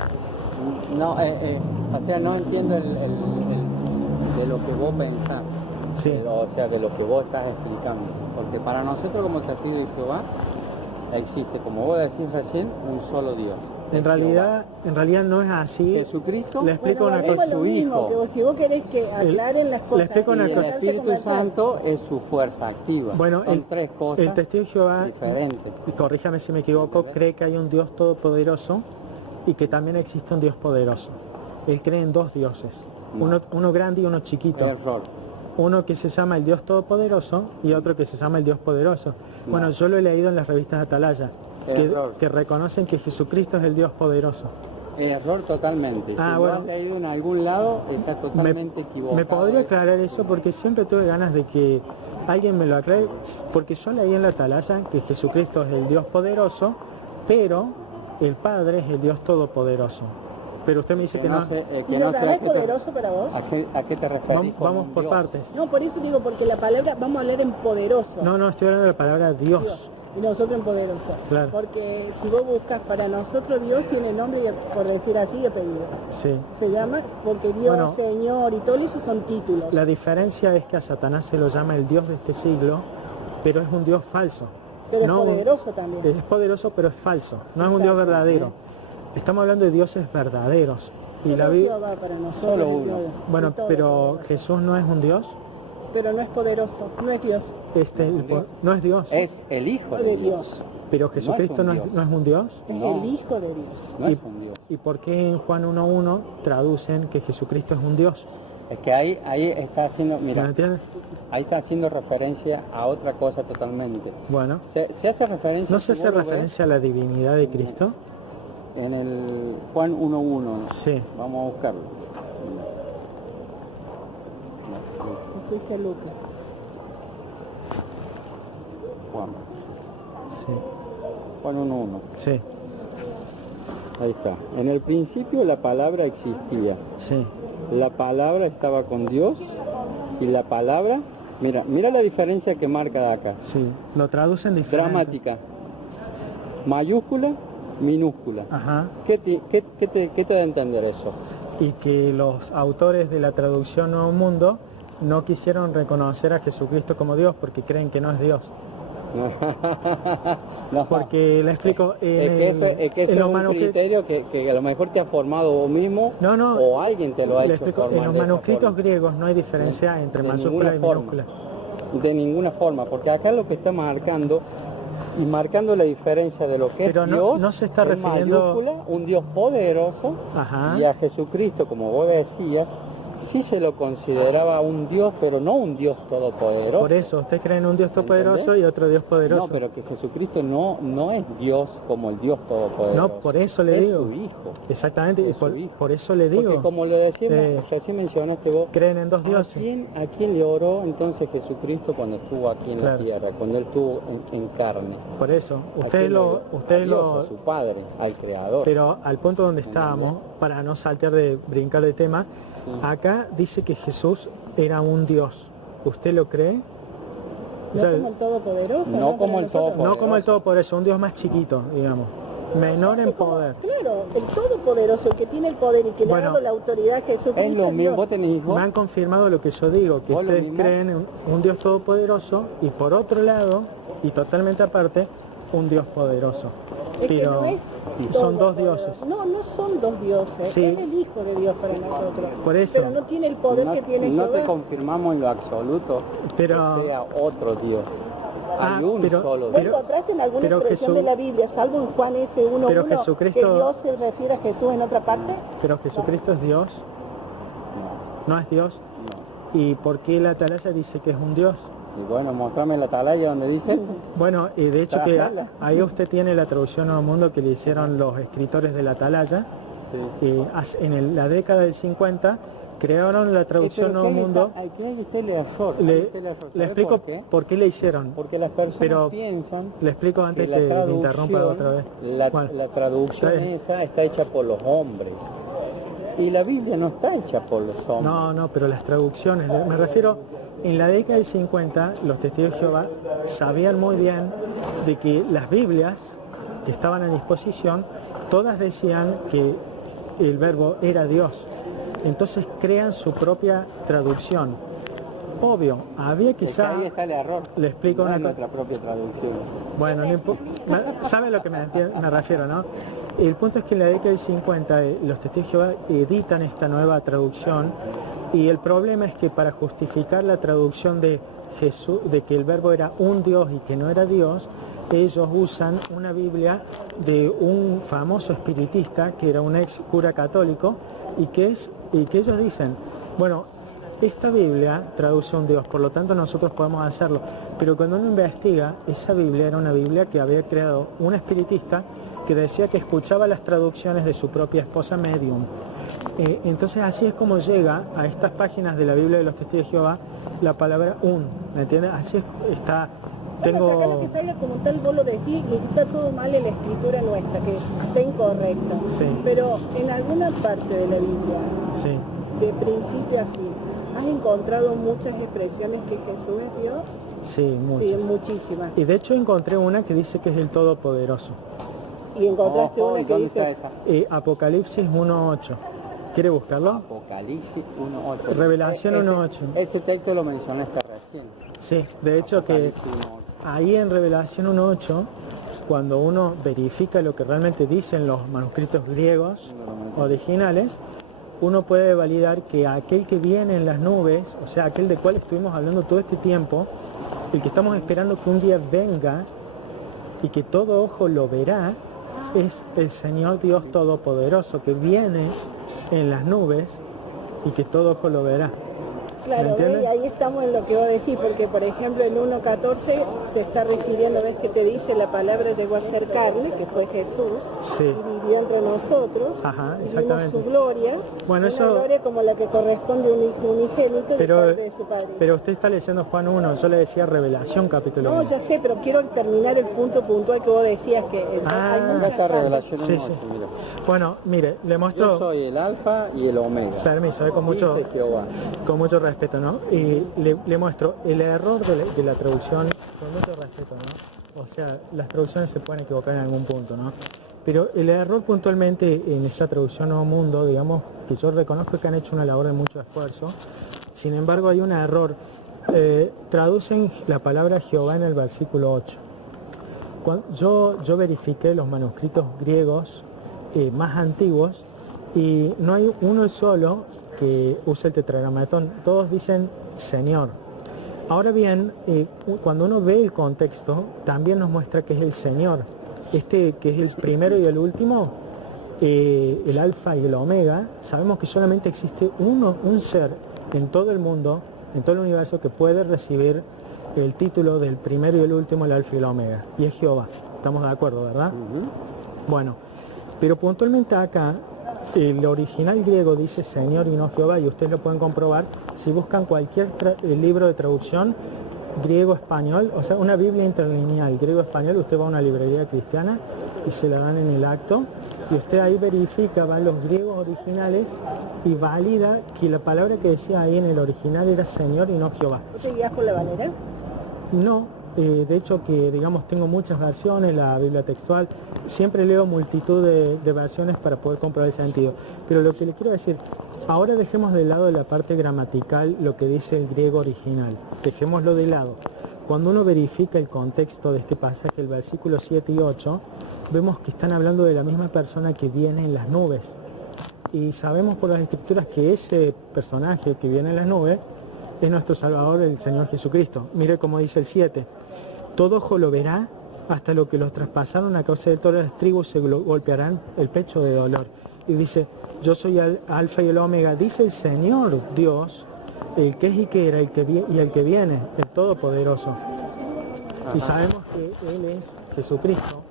No, o sea, no entiendo de lo que vos pensás. Sí. O sea, de lo que vos estás explicando. Porque para nosotros como testigos de Jehová existe, como vos decís recién, un solo Dios. En realidad no es así. Jesucristo, Le explico Bueno, una volvemos cosa. a lo su mismo, hijo. pero si vos querés que aclaren las cosas. le explico una y el cosa. Espíritu Santo es su fuerza activa. Bueno, son 3 cosas el testigo de Jehová, diferentes. y corríjame si me equivoco, cree que hay un Dios todopoderoso y que también existe un Dios poderoso. Él cree en 2 dioses, No. uno grande y uno chiquito. Error. Uno que se llama el Dios Todopoderoso y otro que se llama el Dios Poderoso. Bueno, yo lo he leído en las revistas de Atalaya, Error. que reconocen que Jesucristo es el Dios Poderoso. Error totalmente. Si Bueno. lo has leído en algún lado, está totalmente equivocado. ¿Me podría aclarar eso? Porque siempre tuve ganas de que alguien me lo aclare, porque yo leí en la Atalaya que Jesucristo es el Dios poderoso, pero el Padre es el Dios todopoderoso. Pero usted me dice que no. ¿Y Jordán es poderoso para vos? ¿A qué te referís? Vamos por Dios? partes. No, por eso digo, porque la palabra, vamos a hablar en poderoso. No, estoy hablando de la palabra Dios. Dios. Y nosotros en poderoso. Claro. Porque si vos buscas, para nosotros Dios tiene nombre, por decir así, de apellido. Sí. Se llama, porque Dios, Señor y todo eso son títulos. La diferencia es que a Satanás se lo llama el Dios de este siglo, pero es un Dios falso. Pero no, es poderoso también. Es poderoso, pero es falso. No es un Dios verdadero. Estamos hablando de dioses verdaderos. Y la Biblia. Para nosotros, solo uno. Bueno, pero Jesús no es un Dios. Pero no es poderoso, no es Dios. No es Dios. Es el Hijo de Dios. Pero Jesucristo no es un Dios. Es el Hijo de Dios. No es un Dios. ¿Y por qué en Juan 1.1 traducen que Jesucristo es un Dios? Es que ahí está haciendo, ¿Me mira, entiendes? ahí está haciendo referencia a otra cosa totalmente. Bueno, Se hace referencia. ¿no se hace referencia a la divinidad de Cristo? En el Juan 1.1. Sí. Vamos a buscarlo. Fuiste Lucas. Juan 1.1. Sí. Ahí está. En el principio la palabra existía. Sí. La palabra estaba con Dios y la palabra, mira la diferencia que marca de acá. Sí. Lo traducen diferente. Dramática. Mayúscula, minúscula. Ajá. ¿Qué te da a entender eso? Y que los autores de la traducción Nuevo Mundo no quisieron reconocer a Jesucristo como Dios porque creen que no es Dios. No. Porque le explico, es que eso es un criterio que a lo mejor te ha formado vos mismo o alguien te lo ha le hecho explico, formar. En los manuscritos griegos no hay diferencia entre mayúscula y minúscula. De ninguna forma, porque acá lo que está marcando la diferencia de lo que pero es no, Dios, no se está en refiriendo mayúscula, un Dios poderoso. Ajá. Y a Jesucristo, como vos decías, sí se lo consideraba un Dios, pero no un Dios todopoderoso. Por eso, usted cree en un Dios todopoderoso y otro Dios poderoso. No, pero que Jesucristo no es Dios como el Dios todopoderoso. No, por eso le digo. Es su Hijo. Exactamente, y por eso le digo. Porque como lo decíamos, recién mencionaste vos, creen en dos dioses. ¿A quién le oró entonces Jesucristo cuando estuvo aquí en la tierra, cuando él estuvo en carne? Por eso, a su Padre, al Creador. Pero al punto donde estábamos, para no brincar de tema, acá dice que Jesús era un Dios. ¿Usted lo cree? No como el Todopoderoso. No como el Todopoderoso. No como el Todopoderoso, un Dios más chiquito, digamos. Menor en poder. Claro, el Todopoderoso, el que tiene el poder y que le ha dado la autoridad a Jesucristo. Es lo mismo, vos tenés hijos. Me han confirmado lo que yo digo, que ustedes creen en un Dios todopoderoso y por otro lado, y totalmente aparte, un Dios poderoso. Pero son dos dioses. No son dos dioses. Sí. Es el Hijo de Dios para nosotros. Por eso. Pero no tiene el poder que tiene No Jehová. te confirmamos en lo absoluto que sea otro Dios. Hay un solo Dios. ¿Vos encontraste en alguna expresión de la Biblia, salvo en Juan S1.1, que Dios se refiere a Jesús en otra parte? Pero Jesucristo es Dios. ¿No es Dios? No. ¿Y por qué la Atalaya dice que es un Dios? Y bueno, mostrame la Atalaya donde dice eso. Bueno, de hecho que ahí usted tiene la traducción Nuevo Mundo que le hicieron los escritores de la Atalaya. Sí. En la década del 50 crearon la traducción Nuevo Mundo. Le explico por qué le hicieron. Porque las personas piensan. Le explico antes que me interrumpa otra vez. La traducción esa está hecha por los hombres. Y la Biblia no está hecha por los hombres. No, pero las traducciones, me refiero, en la década del 50 los testigos de Jehová sabían muy bien de que las Biblias que estaban a disposición, todas decían que el verbo era Dios. Entonces crean su propia traducción. Obvio, había quizá... Ahí está el error. Le explico no nuestra propia traducción. Bueno, ¿sabe a lo que me refiero, no? El punto es que en la década del 50 los testigos de Jehová editan esta nueva traducción y el problema es que para justificar la traducción de Jesús, de que el verbo era un Dios y que no era Dios, ellos usan una Biblia de un famoso espiritista que era un ex cura católico y que ellos dicen, bueno, esta Biblia traduce un Dios, por lo tanto nosotros podemos hacerlo, pero cuando uno investiga, esa Biblia era una Biblia que había creado un espiritista que decía que escuchaba las traducciones de su propia esposa medium Entonces así es como llega a estas páginas de la Biblia de los Testigos de Jehová la palabra un, ¿me entiendes? Así está. Bueno, sacalo que salga como tal, vos lo decís, y está todo mal en la escritura nuestra, que está incorrecta. Sí. Pero en alguna parte de la Biblia, Sí. de principio a fin, ¿has encontrado muchas expresiones que Jesús es Dios? Sí, muchas. Sí, muchísimas. Y de hecho encontré una que dice que es el Todopoderoso. Y encontraste Ojo, una ¿y que dónde dice... está esa? Apocalipsis 1.8. ¿Quiere buscarlo? Apocalipsis 1.8. Revelación 1.8. Ese texto lo mencionaste recién. Sí, de hecho que Apocalipsis 1.8. ahí en Revelación 1.8, cuando uno verifica lo que realmente dicen los manuscritos griegos originales, uno puede validar que aquel que viene en las nubes, o sea, aquel de cual estuvimos hablando todo este tiempo, el que estamos esperando que un día venga y que todo ojo lo verá, es el Señor Dios Todopoderoso, que viene en las nubes y que todo ojo lo verá. Claro, ¿ves? Y ahí estamos en lo que vos decís, porque por ejemplo el 1.14 se está refiriendo, ves que te dice la palabra llegó a ser carne, que fue Jesús, Sí. y vivió entre nosotros, Ajá, y vimos exactamente. su gloria, Bueno, una eso- gloria como la que corresponde a un hijo unigénito de parte de su padre. Pero usted está leyendo Juan 1, yo le decía Revelación capítulo No, 1. ya sé, pero quiero terminar el punto puntual que vos decías, que hay Acá muchas está partes. Revelación 1.8, Sí, sí. mira. Bueno, mire, le Yo muestro, soy el alfa y el omega. permiso, Dice Jehová. con mucho respeto, ¿no? Y le muestro el error de la traducción, con mucho respeto, ¿no? O sea, las traducciones se pueden equivocar en algún punto, ¿no? Pero el error puntualmente en esta traducción Nuevo Mundo, digamos, que yo reconozco que han hecho una labor de mucho esfuerzo, sin embargo hay un error. Traducen la palabra Jehová en el versículo 8. Yo verifiqué los manuscritos griegos más antiguos y no hay uno solo que use el tetragramatón, todos dicen Señor. Ahora bien, cuando uno ve el contexto, también nos muestra que es el Señor, que es el primero y el último, el alfa y el omega. Sabemos que solamente existe un ser en todo el mundo, en todo el universo, que puede recibir el título del primero y el último, el alfa y el omega, y es Jehová. Estamos de acuerdo, ¿verdad? Bueno, pero puntualmente acá, el original griego dice Señor y no Jehová, y ustedes lo pueden comprobar si buscan cualquier libro de traducción griego-español, o sea, una Biblia interlineal griego-español. Usted va a una librería cristiana y se la dan en el acto, y usted ahí verifica, va a los griegos originales y valida que la palabra que decía ahí en el original era Señor y no Jehová. ¿Vos te guías por la Valera? No, de hecho que digamos tengo muchas versiones, la Biblia textual, siempre leo multitud de versiones para poder comprobar el sentido. Pero lo que le quiero decir, ahora dejemos de lado la parte gramatical, lo que dice el griego original, dejémoslo de lado. Cuando uno verifica el contexto de este pasaje, el versículo 7 y 8, vemos que están hablando de la misma persona que viene en las nubes. Y sabemos por las escrituras que ese personaje que viene en las nubes es nuestro Salvador, el Señor Jesucristo. Mire cómo dice el 7. Todo ojo lo verá, hasta lo que los traspasaron a causa de todas las tribus se golpearán el pecho de dolor. Y dice, yo soy el alfa y el omega, dice el Señor Dios, el que es y que era, el que y el que viene, el Todopoderoso. Ajá. Y sabemos que Él es Jesucristo,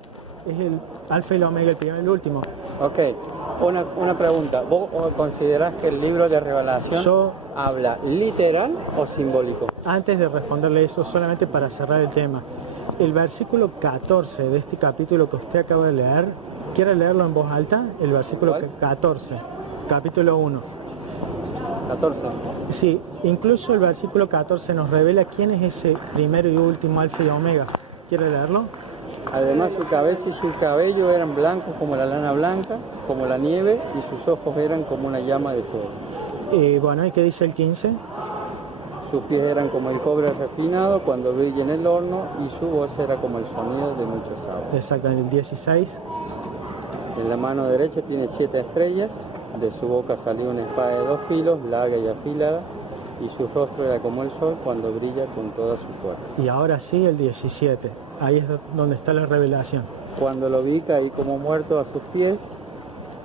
es el alfa y el omega, el primero y el último. Ok, una pregunta. ¿Vos considerás que el libro de Revelación habla literal o simbólico? Antes de responderle eso, solamente para cerrar el tema, el versículo 14 de este capítulo que usted acaba de leer, ¿quiere leerlo en voz alta? El versículo 14, capítulo 1. 14. Sí, incluso el versículo 14 nos revela quién es ese primero y último alfa y omega. ¿Quiere leerlo? Además su cabeza y su cabello eran blancos como la lana blanca, como la nieve, y sus ojos eran como una llama de fuego. Bueno, ¿y qué dice el 15? Sus pies eran como el cobre refinado cuando brilla en el horno, y su voz era como el sonido de muchas aguas. Exactamente, el 16. En la mano derecha tiene 7 estrellas, de su boca salió una espada de 2 filos, larga y afilada, y su rostro era como el sol cuando brilla con toda su fuerza. Y ahora sí, el 17. Ahí es donde está la revelación. Cuando lo vi, caí como muerto a sus pies,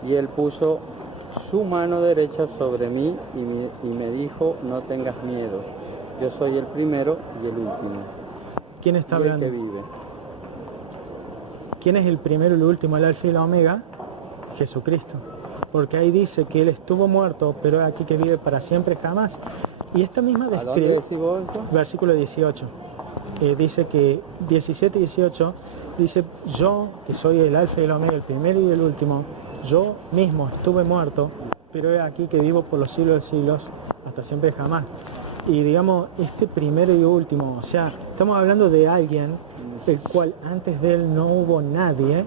y él puso su mano derecha sobre mí y me dijo, no tengas miedo, yo soy el primero y el último. ¿Quién está y hablando? el que vive. ¿Quién es el primero y el último, el alfa y la omega? Jesucristo. porque ahí dice que él estuvo muerto, pero aquí que vive para siempre jamás. Y esta misma ¿A dónde describe, decís vos eso? versículo 18, dice que 17 y 18, dice, yo que soy el alfa y el omega, el primero y el último, yo mismo estuve muerto, pero he aquí que vivo por los siglos de siglos, hasta siempre jamás. Y digamos, este primero y último, o sea, estamos hablando de alguien el cual antes de él no hubo nadie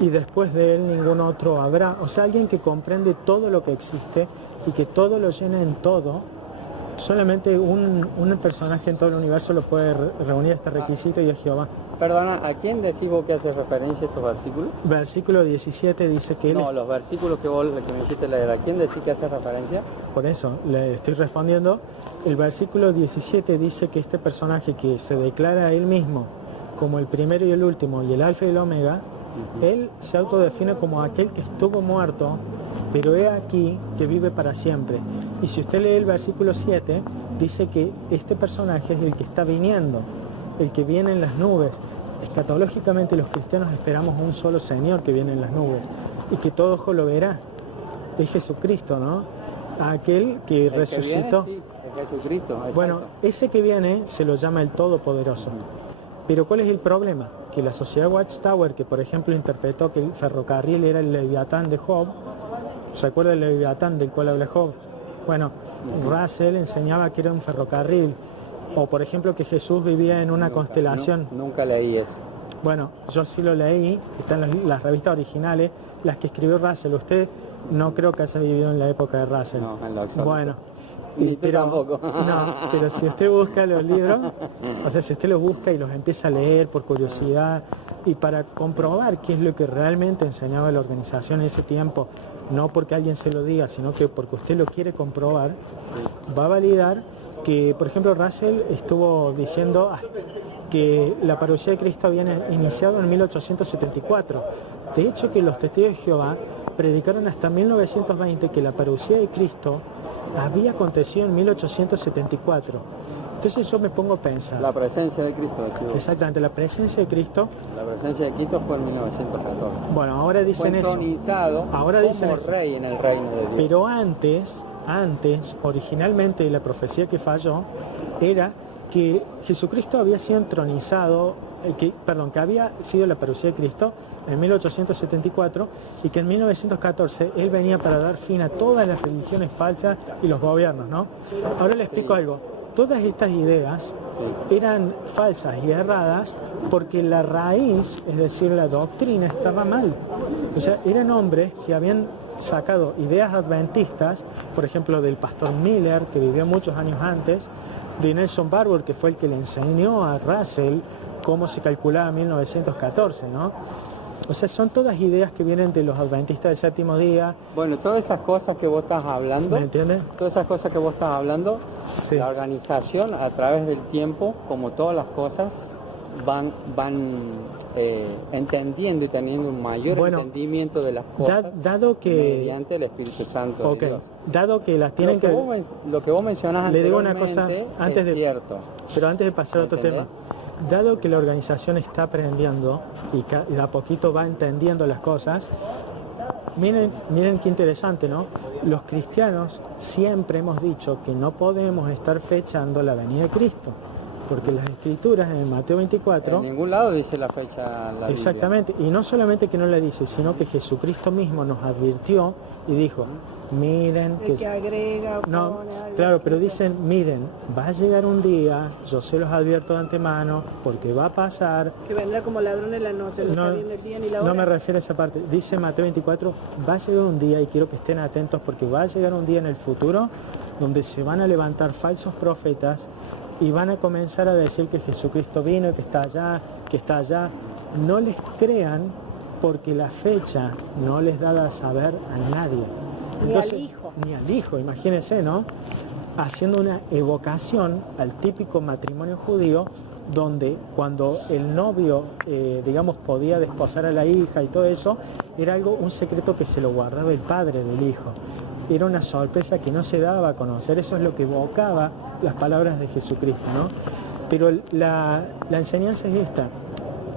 y después de él ningún otro habrá. O sea, alguien que comprende todo lo que existe y que todo lo llena en todo. Solamente un personaje en todo el universo lo puede reunir este requisito y es Jehová. Perdona, ¿a quién decís vos que hace referencia estos versículos? Versículo 17 dice que él... No, los versículos que me hiciste leer, ¿a quién decís que hace referencia? Por eso, le estoy respondiendo. El versículo 17 dice que este personaje que se declara a él mismo como el primero y el último y el alfa y el omega, él se autodefine como aquel que estuvo muerto, pero he aquí que vive para siempre. Y si usted lee el versículo 7, dice que este personaje es el que está viniendo, el que viene en las nubes. Escatológicamente los cristianos esperamos un solo Señor que viene en las nubes y que todo ojo lo verá. Es Jesucristo, ¿no? Aquel que resucitó. Que viene, sí, es Jesucristo. Exacto. Bueno, ese que viene se lo llama el Todopoderoso. Pero ¿cuál es el problema? Que la sociedad Watchtower, que por ejemplo interpretó que el ferrocarril era el Leviatán de Job, ¿se acuerda del Leviatán del cual habla Job? Bueno, Russell enseñaba que era un ferrocarril. O por ejemplo que Jesús vivía en una constelación. Nunca leí eso. Bueno, yo sí lo leí, están las revistas originales, las que escribió Russell. Usted no creo que haya vivido en la época de Russell. No, en la actual. Bueno, pero tampoco. No, pero si usted busca los libros, o sea, si usted los busca y los empieza a leer por curiosidad y para comprobar qué es lo que realmente enseñaba la organización en ese tiempo, no porque alguien se lo diga, sino que porque usted lo quiere comprobar, va a validar que, por ejemplo, Russell estuvo diciendo que la parucía de Cristo había iniciado en 1874. De hecho, que los testigos de Jehová predicaron hasta 1920 que la parucía de Cristo había acontecido en 1874. Entonces yo me pongo a pensar. La presencia de Cristo. Decimos. Exactamente, la presencia de Cristo. La presencia de Cristo fue en 1914. Bueno, ahora dicen fue entronizado eso. Ahora como dicen eso. rey en el reino de Dios. Pero antes, originalmente la profecía que falló era que Jesucristo había sido entronizado, que había sido la parucía de Cristo en 1874 y que en 1914 él venía para dar fin a todas las religiones falsas y los gobiernos, ¿no? Ahora le explico algo. Todas estas ideas eran falsas y erradas porque la raíz, es decir, la doctrina, estaba mal. O sea, eran hombres que habían sacado ideas adventistas, por ejemplo, del pastor Miller, que vivió muchos años antes, de Nelson Barbour, que fue el que le enseñó a Russell cómo se calculaba 1914, ¿no? O sea, son todas ideas que vienen de los adventistas del séptimo día. Bueno, todas esas cosas que vos estás hablando, ¿me entiendes? Todas esas cosas que vos estás hablando, sí. La organización a través del tiempo, como todas las cosas, van entendiendo y teniendo un mayor entendimiento de las cosas dado que, mediante el Espíritu Santo de Dios. Dado que las tienen lo que vos mencionás le digo una cosa antes es cierto. Pero antes de pasar a otro tema, dado que la organización está aprendiendo y de a poquito va entendiendo las cosas, miren qué interesante, ¿no? Los cristianos siempre hemos dicho que no podemos estar fechando la venida de Cristo, porque las escrituras en Mateo 24... En ningún lado dice la fecha la exactamente, Biblia. Y no solamente que no la dice, sino que Jesucristo mismo nos advirtió y dijo, miren que agrega, no, claro, pero dicen, miren, va a llegar un día, yo se los advierto de antemano, porque va a pasar... Que vendrá como ladrón en la noche, no está bien el día ni la hora. No me refiero a esa parte, dice Mateo 24, va a llegar un día, y quiero que estén atentos, porque va a llegar un día en el futuro, donde se van a levantar falsos profetas, y van a comenzar a decir que Jesucristo vino, que está allá. No les crean, porque la fecha no les da a saber a nadie. Entonces, ni al hijo, imagínense, ¿no? Haciendo una evocación al típico matrimonio judío, donde cuando el novio, podía desposar a la hija y todo eso, era un secreto que se lo guardaba el padre del hijo. Era una sorpresa que no se daba a conocer, eso es lo que evocaba las palabras de Jesucristo, ¿no? Pero la enseñanza es esta,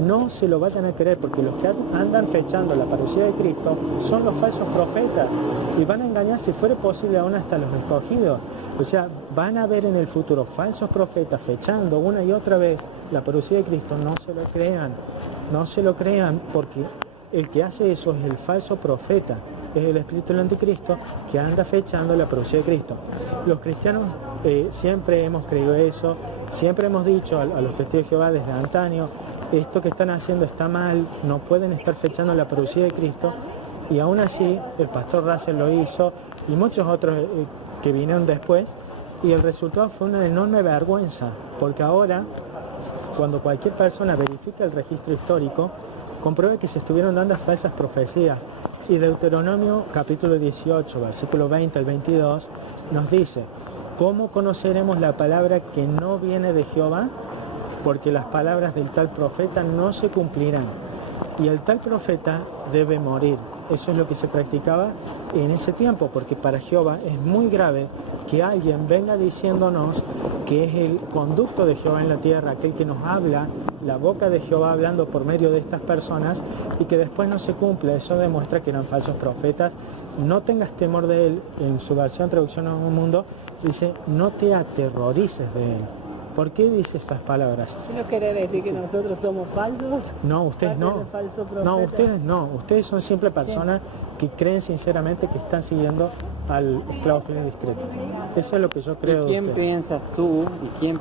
no se lo vayan a creer, porque los que andan fechando la parucía de Cristo son los falsos profetas y van a engañar, si fuera posible, aún hasta los escogidos. O sea, van a ver en el futuro falsos profetas fechando una y otra vez la parucía de Cristo. No se lo crean, no se lo crean, porque el que hace eso es el falso profeta, es el espíritu del anticristo que anda fechando la parucía de Cristo. Los cristianos siempre hemos creído eso, siempre hemos dicho a los testigos de Jehová desde antaño, esto que están haciendo está mal, no pueden estar fechando la parucía de Cristo, y aún así el pastor Russell lo hizo y muchos otros que vinieron después, y el resultado fue una enorme vergüenza, porque ahora cuando cualquier persona verifica el registro histórico, comprueba que se estuvieron dando falsas profecías. Y Deuteronomio capítulo 18, versículo 20 al 22, nos dice: ¿cómo conoceremos la palabra que no viene de Jehová? Porque las palabras del tal profeta no se cumplirán, y el tal profeta debe morir. Eso es lo que se practicaba en ese tiempo, porque para Jehová es muy grave que alguien venga diciéndonos que es el conducto de Jehová en la tierra, aquel que nos habla, la boca de Jehová hablando por medio de estas personas, y que después no se cumple. Eso demuestra que eran falsos profetas. No tengas temor de él. En su versión Traducción a un Mundo dice: no te aterrorices de él. ¿Por qué dice estas palabras? ¿No quiere decir que nosotros somos falsos? No, ustedes no. No, ustedes no. Ustedes son simples personas que creen sinceramente que están siguiendo al esclavo fiel y discreto. Eso es lo que yo creo. ¿Quién piensas tú, en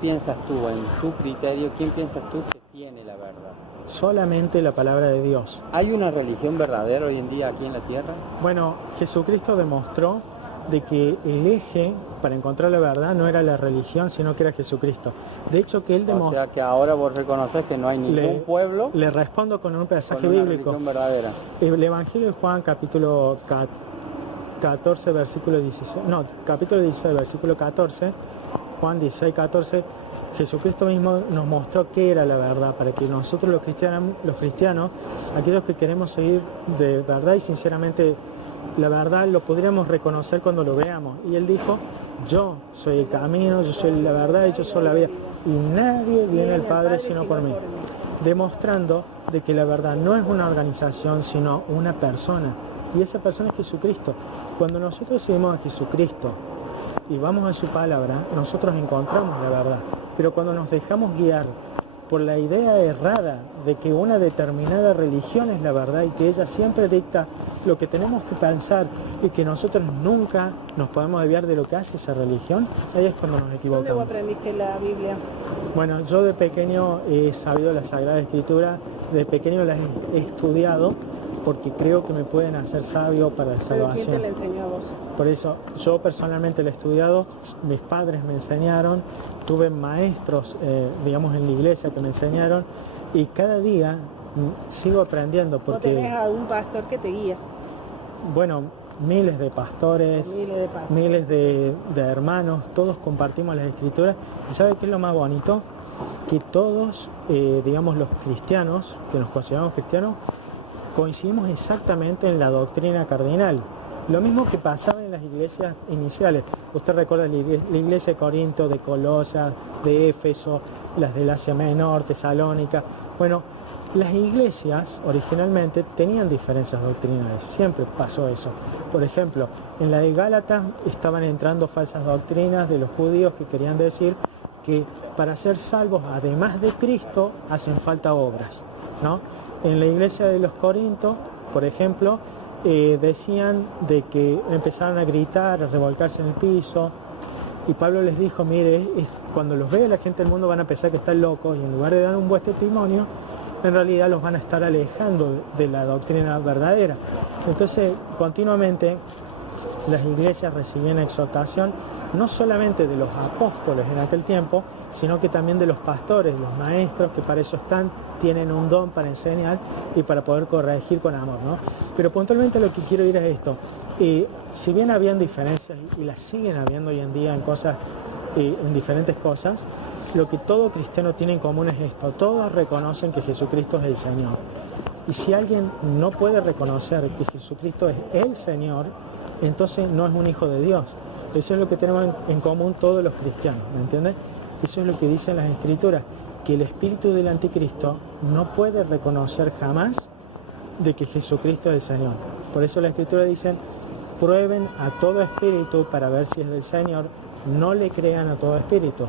tu criterio, quién piensas tú que tiene la verdad? Solamente la palabra de Dios. ¿Hay una religión verdadera hoy en día aquí en la tierra? Bueno, Jesucristo demostró de que el eje para encontrar la verdad no era la religión, sino que era Jesucristo. De hecho, que él demostró... O sea que ahora vos reconoces que no hay ningún pueblo... Le respondo con un pasaje con una bíblico. Religión verdadera. El Evangelio de Juan, capítulo 14, versículo 16... No, capítulo 16, versículo 14, Juan 16, 14, Jesucristo mismo nos mostró qué era la verdad, para que nosotros los cristianos, aquellos que queremos seguir de verdad y sinceramente la verdad, lo podríamos reconocer cuando lo veamos. Y él dijo: yo soy el camino, yo soy la verdad y yo soy la vida, y nadie viene al Padre sino por mí. Demostrando de que la verdad no es una organización, sino una persona, y esa persona es Jesucristo. Cuando nosotros seguimos a Jesucristo y vamos a su palabra, nosotros encontramos la verdad. Pero cuando nos dejamos guiar por la idea errada de que una determinada religión es la verdad y que ella siempre dicta lo que tenemos que pensar y que nosotros nunca nos podemos desviar de lo que hace esa religión, ahí es cuando nos equivocamos. ¿Dónde vos aprendiste la Biblia? Bueno, yo de pequeño he sabido la Sagrada Escritura, de pequeño las he estudiado porque creo que me pueden hacer sabio para la salvación. ¿Quién te la enseñó a vos? Por eso, yo personalmente la he estudiado, mis padres me enseñaron, tuve maestros, digamos, en la iglesia que me enseñaron, y cada día sigo aprendiendo porque... ¿No tenés algún pastor que te guía? Bueno, miles de pastores, miles de hermanos, todos compartimos las escrituras. ¿Y sabe qué es lo más bonito? Que todos, digamos, los cristianos, que nos consideramos cristianos, coincidimos exactamente en la doctrina cardinal. Lo mismo que pasaba en las iglesias iniciales. Usted recuerda la iglesia de Corinto, de Colosas, de Éfeso, las del Asia Menor, Tesalónica. Bueno, las iglesias originalmente tenían diferencias doctrinales, siempre pasó eso. Por ejemplo, en la de Gálatas estaban entrando falsas doctrinas de los judíos que querían decir que para ser salvos, además de Cristo, hacen falta obras, ¿no? En la iglesia de los Corintios, por ejemplo, decían de que empezaron a gritar, a revolcarse en el piso, y Pablo les dijo: mire, cuando los vea la gente del mundo van a pensar que están locos, y en lugar de dar un buen testimonio, en realidad los van a estar alejando de la doctrina verdadera. Entonces, continuamente las iglesias recibían exhortación no solamente de los apóstoles en aquel tiempo, sino que también de los pastores, los maestros, que para eso están, tienen un don para enseñar y para poder corregir con amor, ¿no? Pero puntualmente lo que quiero ir es esto: si bien habían diferencias, y las siguen habiendo hoy en día en cosas, en diferentes cosas, lo que todo cristiano tiene en común es esto: todos reconocen que Jesucristo es el Señor. Y si alguien no puede reconocer que Jesucristo es el Señor, entonces no es un hijo de Dios. Eso es lo que tenemos en común todos los cristianos, ¿me entiendes? Eso es lo que dicen las Escrituras. que el espíritu del anticristo no puede reconocer jamás de que Jesucristo es el Señor. Por eso la Escritura dice, prueben a todo espíritu para ver si es del Señor, no le crean a todo espíritu,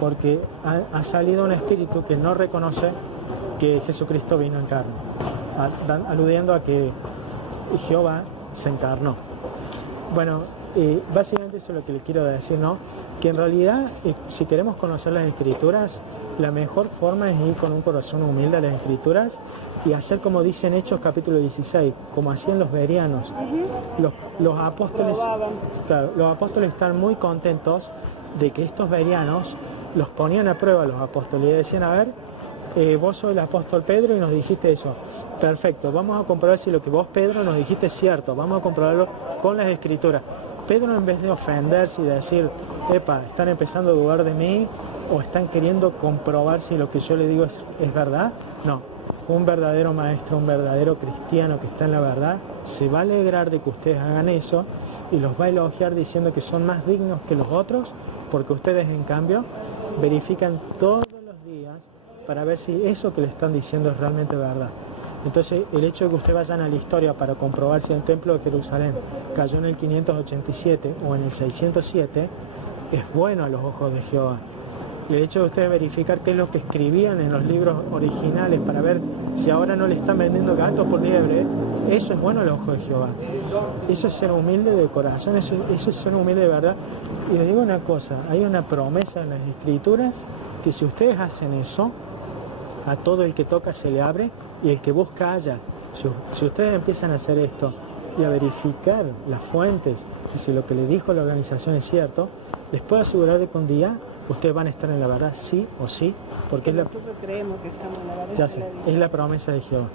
porque ha salido un espíritu que no reconoce que Jesucristo vino en carne, aludiendo a que Jehová se encarnó. Bueno, básicamente eso es lo que les quiero decir, ¿no? Que en realidad, si queremos conocer las Escrituras, la mejor forma es ir con un corazón humilde a las Escrituras y hacer como dice en Hechos capítulo 16, como hacían los bereanos. Los apóstoles, claro, los apóstoles están muy contentos de que estos bereanos los ponían a prueba, los apóstoles, y decían, a ver, vos sos el apóstol Pedro y nos dijiste eso. Perfecto, vamos a comprobar si lo que vos, Pedro, nos dijiste es cierto. Vamos a comprobarlo con las Escrituras. Pedro, en vez de ofenderse y decir, epa, están empezando a dudar de mí o están queriendo comprobar si lo que yo le digo es verdad, no. Un verdadero maestro, un verdadero cristiano que está en la verdad, se va a alegrar de que ustedes hagan eso y los va a elogiar diciendo que son más dignos que los otros, porque ustedes, en cambio, verifican todos los días para ver si eso que le están diciendo es realmente verdad. Entonces, el hecho de que ustedes vayan a la historia para comprobar si el templo de Jerusalén cayó en el 587 o en el 607, es bueno a los ojos de Jehová. Y el hecho de ustedes verificar qué es lo que escribían en los libros originales para ver si ahora no le están vendiendo gatos por liebre, eso es bueno a los ojos de Jehová. Eso es ser humilde de corazón, eso es ser humilde de verdad. Y les digo una cosa, hay una promesa en las Escrituras que si ustedes hacen eso, a todo el que toca se le abre y el que busca halla. Si ustedes empiezan a hacer esto y a verificar las fuentes y si lo que le dijo la organización es cierto, les puedo asegurar de que un día ustedes van a estar en la verdad, sí o sí, porque nosotros creemos que estamos en la verdad. Ya sé, es la promesa de Jehová.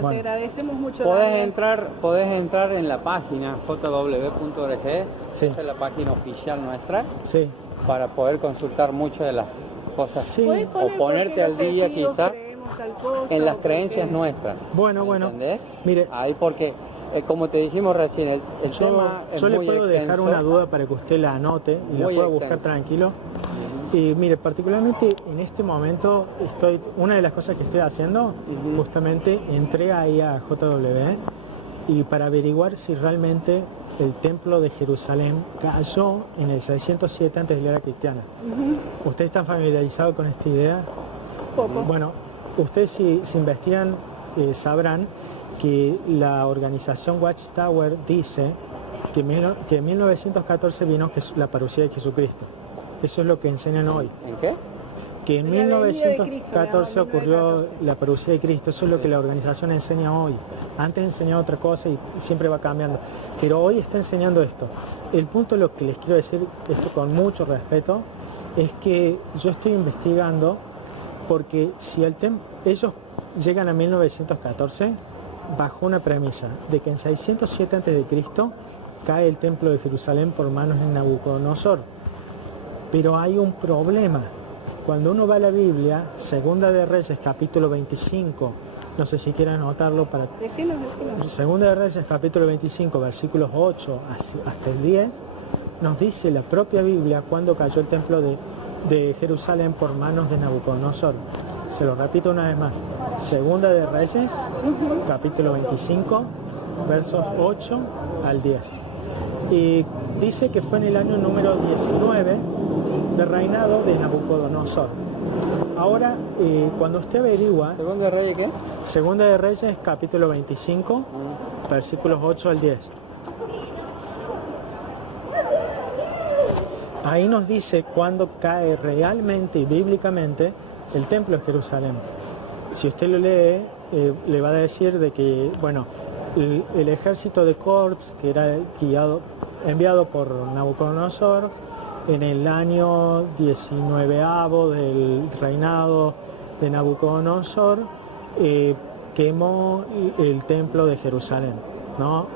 Bueno, te agradecemos mucho. Podés entrar en la página jw.org, sí. Esa es la página oficial nuestra, sí, para poder consultar muchas de las cosas, sí. o ponerte al día quizás en las creencias nuestras. Bueno, ¿entendés? Mire, ahí porque como te dijimos recién, el tema es yo le muy puedo extenso, dejar una duda para que usted la anote y la pueda buscar tranquilo. Y mire, particularmente en este momento una de las cosas que estoy haciendo, justamente entré ahí a JW y para averiguar si realmente el templo de Jerusalén cayó en el 607 antes de la era cristiana. ¿Ustedes están familiarizados con esta idea? Poco. Bueno, ustedes si investigan sabrán que la organización Watchtower dice que en 1914 vino la parucía de Jesucristo. Eso es lo que enseñan hoy. ¿En qué? Que en 1914 ocurrió la parucía de Cristo. Eso es lo que la organización enseña hoy. Antes enseñaba otra cosa y siempre va cambiando. Pero hoy está enseñando esto. El punto, lo que les quiero decir, esto con mucho respeto, es que yo estoy investigando porque si ellos llegan a 1914 bajo una premisa de que en 607 a.C. cae el templo de Jerusalén por manos de Nabucodonosor. Pero hay un problema. Cuando uno va a la Biblia, Segunda de Reyes, capítulo 25, no sé si quieren anotarlo para... Decinos. Segunda de Reyes, capítulo 25, versículos 8 hasta el 10, nos dice la propia Biblia cuando cayó el templo de Jerusalén por manos de Nabucodonosor. Se lo repito una vez más. Segunda de Reyes, capítulo 25, versos 8 al 10. Y dice que fue en el año número 19 de reinado de Nabucodonosor. Ahora, cuando usted averigua... ¿Segunda de Reyes qué? Segunda de Reyes, capítulo 25, versículos 8 al 10. Ahí nos dice cuándo cae realmente y bíblicamente el templo de Jerusalén. Si usted lo lee, le va a decir de que, bueno, el ejército de Corps, que era enviado por Nabucodonosor, en el año 19º del reinado de Nabucodonosor, quemó el templo de Jerusalén, ¿no?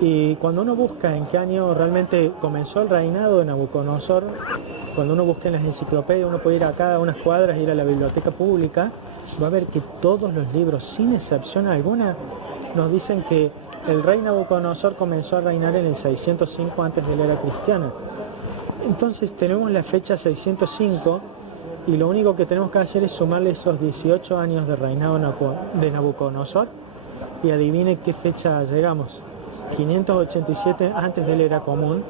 Y cuando uno busca en qué año realmente comenzó el reinado de Nabucodonosor, cuando uno busca en las enciclopedias, uno puede ir a cada unas cuadras, ir a la biblioteca pública, va a ver que todos los libros, sin excepción alguna, nos dicen que el rey Nabucodonosor comenzó a reinar en el 605 antes de la era cristiana. Entonces tenemos la fecha 605 y lo único que tenemos que hacer es sumarle esos 18 años de reinado de Nabucodonosor, y adivine qué fecha llegamos. 587 antes de la era común,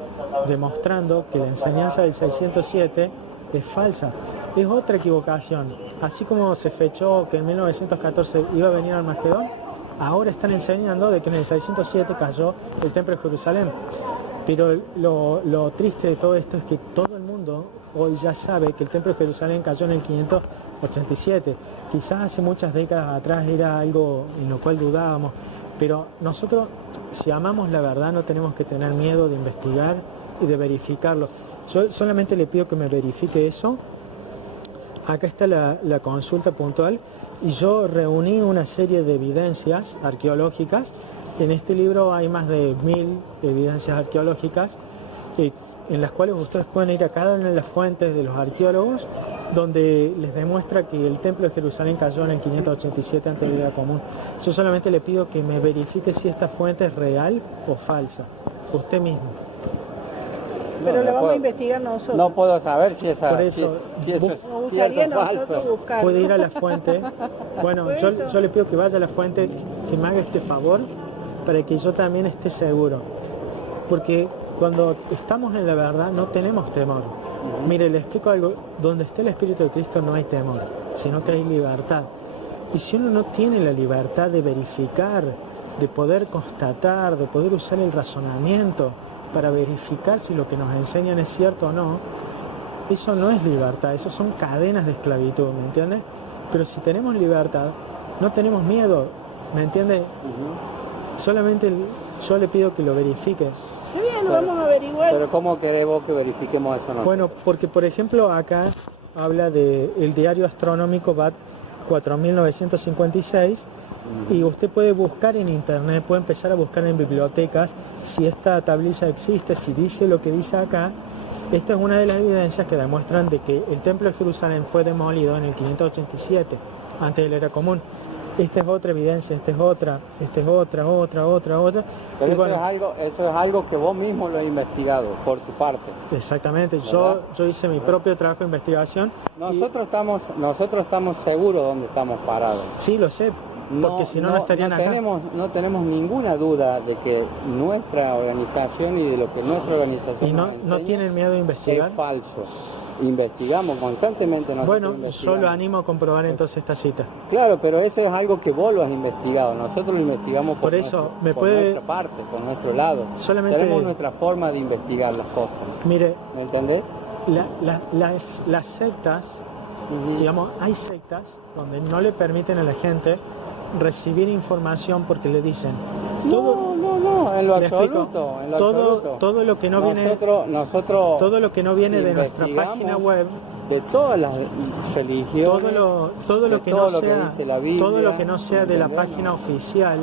demostrando que la enseñanza del 607 es falsa, es otra equivocación. Así como se fechó que en 1914 iba a venir Armagedón, ahora están enseñando de que en el 607 cayó el templo de Jerusalén. Pero lo triste de todo esto es que todo el mundo hoy ya sabe que el templo de Jerusalén cayó en el 587. Quizás hace muchas décadas atrás era algo en lo cual dudábamos, pero nosotros, si amamos la verdad, no tenemos que tener miedo de investigar y de verificarlo. Yo solamente le pido que me verifique eso. Acá está la consulta puntual, y yo reuní una serie de evidencias arqueológicas. En este libro hay más de 1000 evidencias arqueológicas, en las cuales ustedes pueden ir a cada una de las fuentes de los arqueólogos, donde les demuestra que el templo de Jerusalén cayó en el 587 antes de la era común. Yo solamente le pido que me verifique si esta fuente es real o falsa, usted mismo. Pero No, lo vamos puedo- a investigar nosotros. No puedo saber si, Por eso, si eso es Nos cierto gustaría o nosotros falso. buscarlo. Puede ir a la fuente. Bueno, Por yo eso. le pido que vaya a la fuente, que me haga este favor, para que yo también esté seguro. Porque cuando estamos en la verdad no tenemos temor. Mire, le explico algo. Donde esté el Espíritu de Cristo no hay temor, sino que hay libertad. Y si uno no tiene la libertad de verificar, de poder constatar, de poder usar el razonamiento para verificar si lo que nos enseñan es cierto o no, eso no es libertad, eso son cadenas de esclavitud, ¿me entiendes? Pero si tenemos libertad, no tenemos miedo, ¿me entiendes? Solamente yo le pido que lo verifique. Está bien, lo vamos a averiguar. Pero ¿cómo querés vos que verifiquemos eso? No? Bueno, porque por ejemplo acá habla del diario astronómico BAT 4956, y usted puede buscar en internet, puede empezar a buscar en bibliotecas si esta tablilla existe, si dice lo que dice acá. Esta es una de las evidencias que demuestran de que el templo de Jerusalén fue demolido en el 587 antes de la era común. Esta es otra evidencia, esta es otra, otra. Pero Y bueno, eso es algo que vos mismo lo has investigado por tu parte. exactamente, ¿verdad? yo hice mi propio trabajo de investigación. Nosotros estamos seguros dónde estamos parados. Sí, lo sé, porque si no estarían acá. No tenemos ninguna duda de que nuestra organización y de lo que nuestra organización Y no nos enseña tienen miedo de investigar. es falso. Investigamos constantemente. nosotros Bueno, yo investigamos. lo animo a comprobar entonces esta cita. Claro, pero eso es algo que vos lo has investigado. Nosotros lo investigamos Por eso, me por puede- nuestra parte, por nuestro lado. Solamente- Tenemos nuestra forma de investigar las cosas. Mire, ¿Me entendés? las sectas, digamos, hay sectas donde no le permiten a la gente recibir información porque le dicen No, en lo le explico, absoluto. En lo absoluto. todo lo que no viene, nosotros todo lo que no viene de nuestra investigamos página web, de todas las religiones, todo lo de que todo no lo que sea, dice la Biblia, todo lo que no sea de la ¿entendés? página oficial,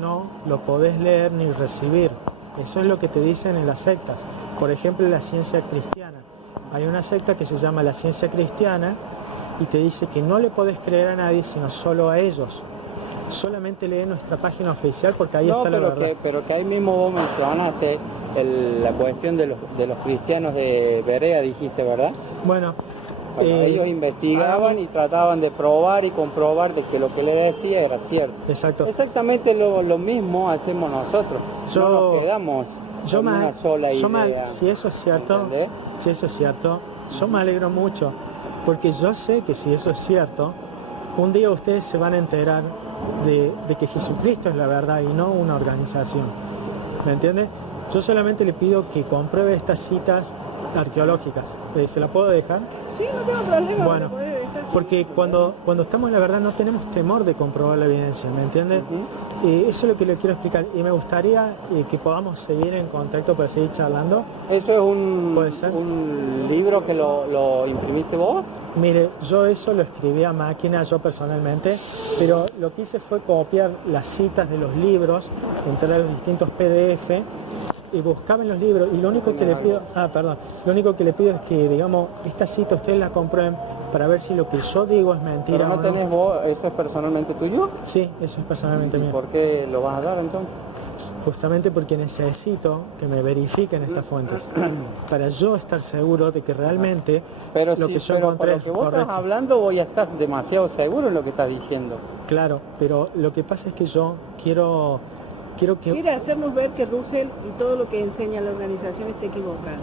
no lo podés leer ni recibir. Eso es lo que te dicen en las sectas. Por ejemplo, la ciencia cristiana. Hay una secta que se llama la ciencia cristiana y te dice que no le podés creer a nadie sino solo a ellos. Solamente lee nuestra página oficial porque ahí está la verdad. Pero que ahí mismo vos mencionaste la cuestión de los cristianos de Berea, dijiste, ¿verdad? Bueno, Cuando ellos investigaban y trataban de probar y comprobar de que lo que le decía era cierto. exacto. Exactamente lo mismo hacemos nosotros. Yo- no nos quedamos Yo en me, una sola yo me- idea. si eso es cierto, ¿entendés? yo me alegro mucho, porque yo sé que si eso es cierto, un día ustedes se van a enterar de que Jesucristo es la verdad y no una organización. ¿Me entiende? Yo solamente le pido que compruebe estas citas arqueológicas. ¿Se la puedo dejar? Sí, no tengo problema. Bueno, me podés dejar. porque cuando estamos en la verdad no tenemos temor de comprobar la evidencia, ¿me entiende? Eso es lo que le quiero explicar y me gustaría que podamos seguir en contacto para seguir charlando. ¿Eso es ¿Puede ser? un libro que lo imprimiste vos? Mire, yo eso lo escribí a máquina, yo personalmente, pero lo que hice fue copiar las citas de los libros, entrar a los distintos PDF y buscaba en los libros, y lo único que le pido, lo único que le pido es que, digamos, esta cita ustedes la comprueben para ver si lo que yo digo es mentira ¿Pero no o no. tenés vos, eso es personalmente tuyo? Sí, eso es personalmente ¿Y mío. por qué lo vas a dar entonces? justamente porque necesito que me verifiquen estas fuentes, para yo estar seguro de que realmente pero lo sí, que yo pero encontré por es lo que vos correcto. estás hablando, vos ya estás demasiado seguro en lo que estás diciendo. Claro, pero lo que pasa es que yo quiero que... Quiere hacernos ver que Russell y todo lo que enseña la organización está equivocado.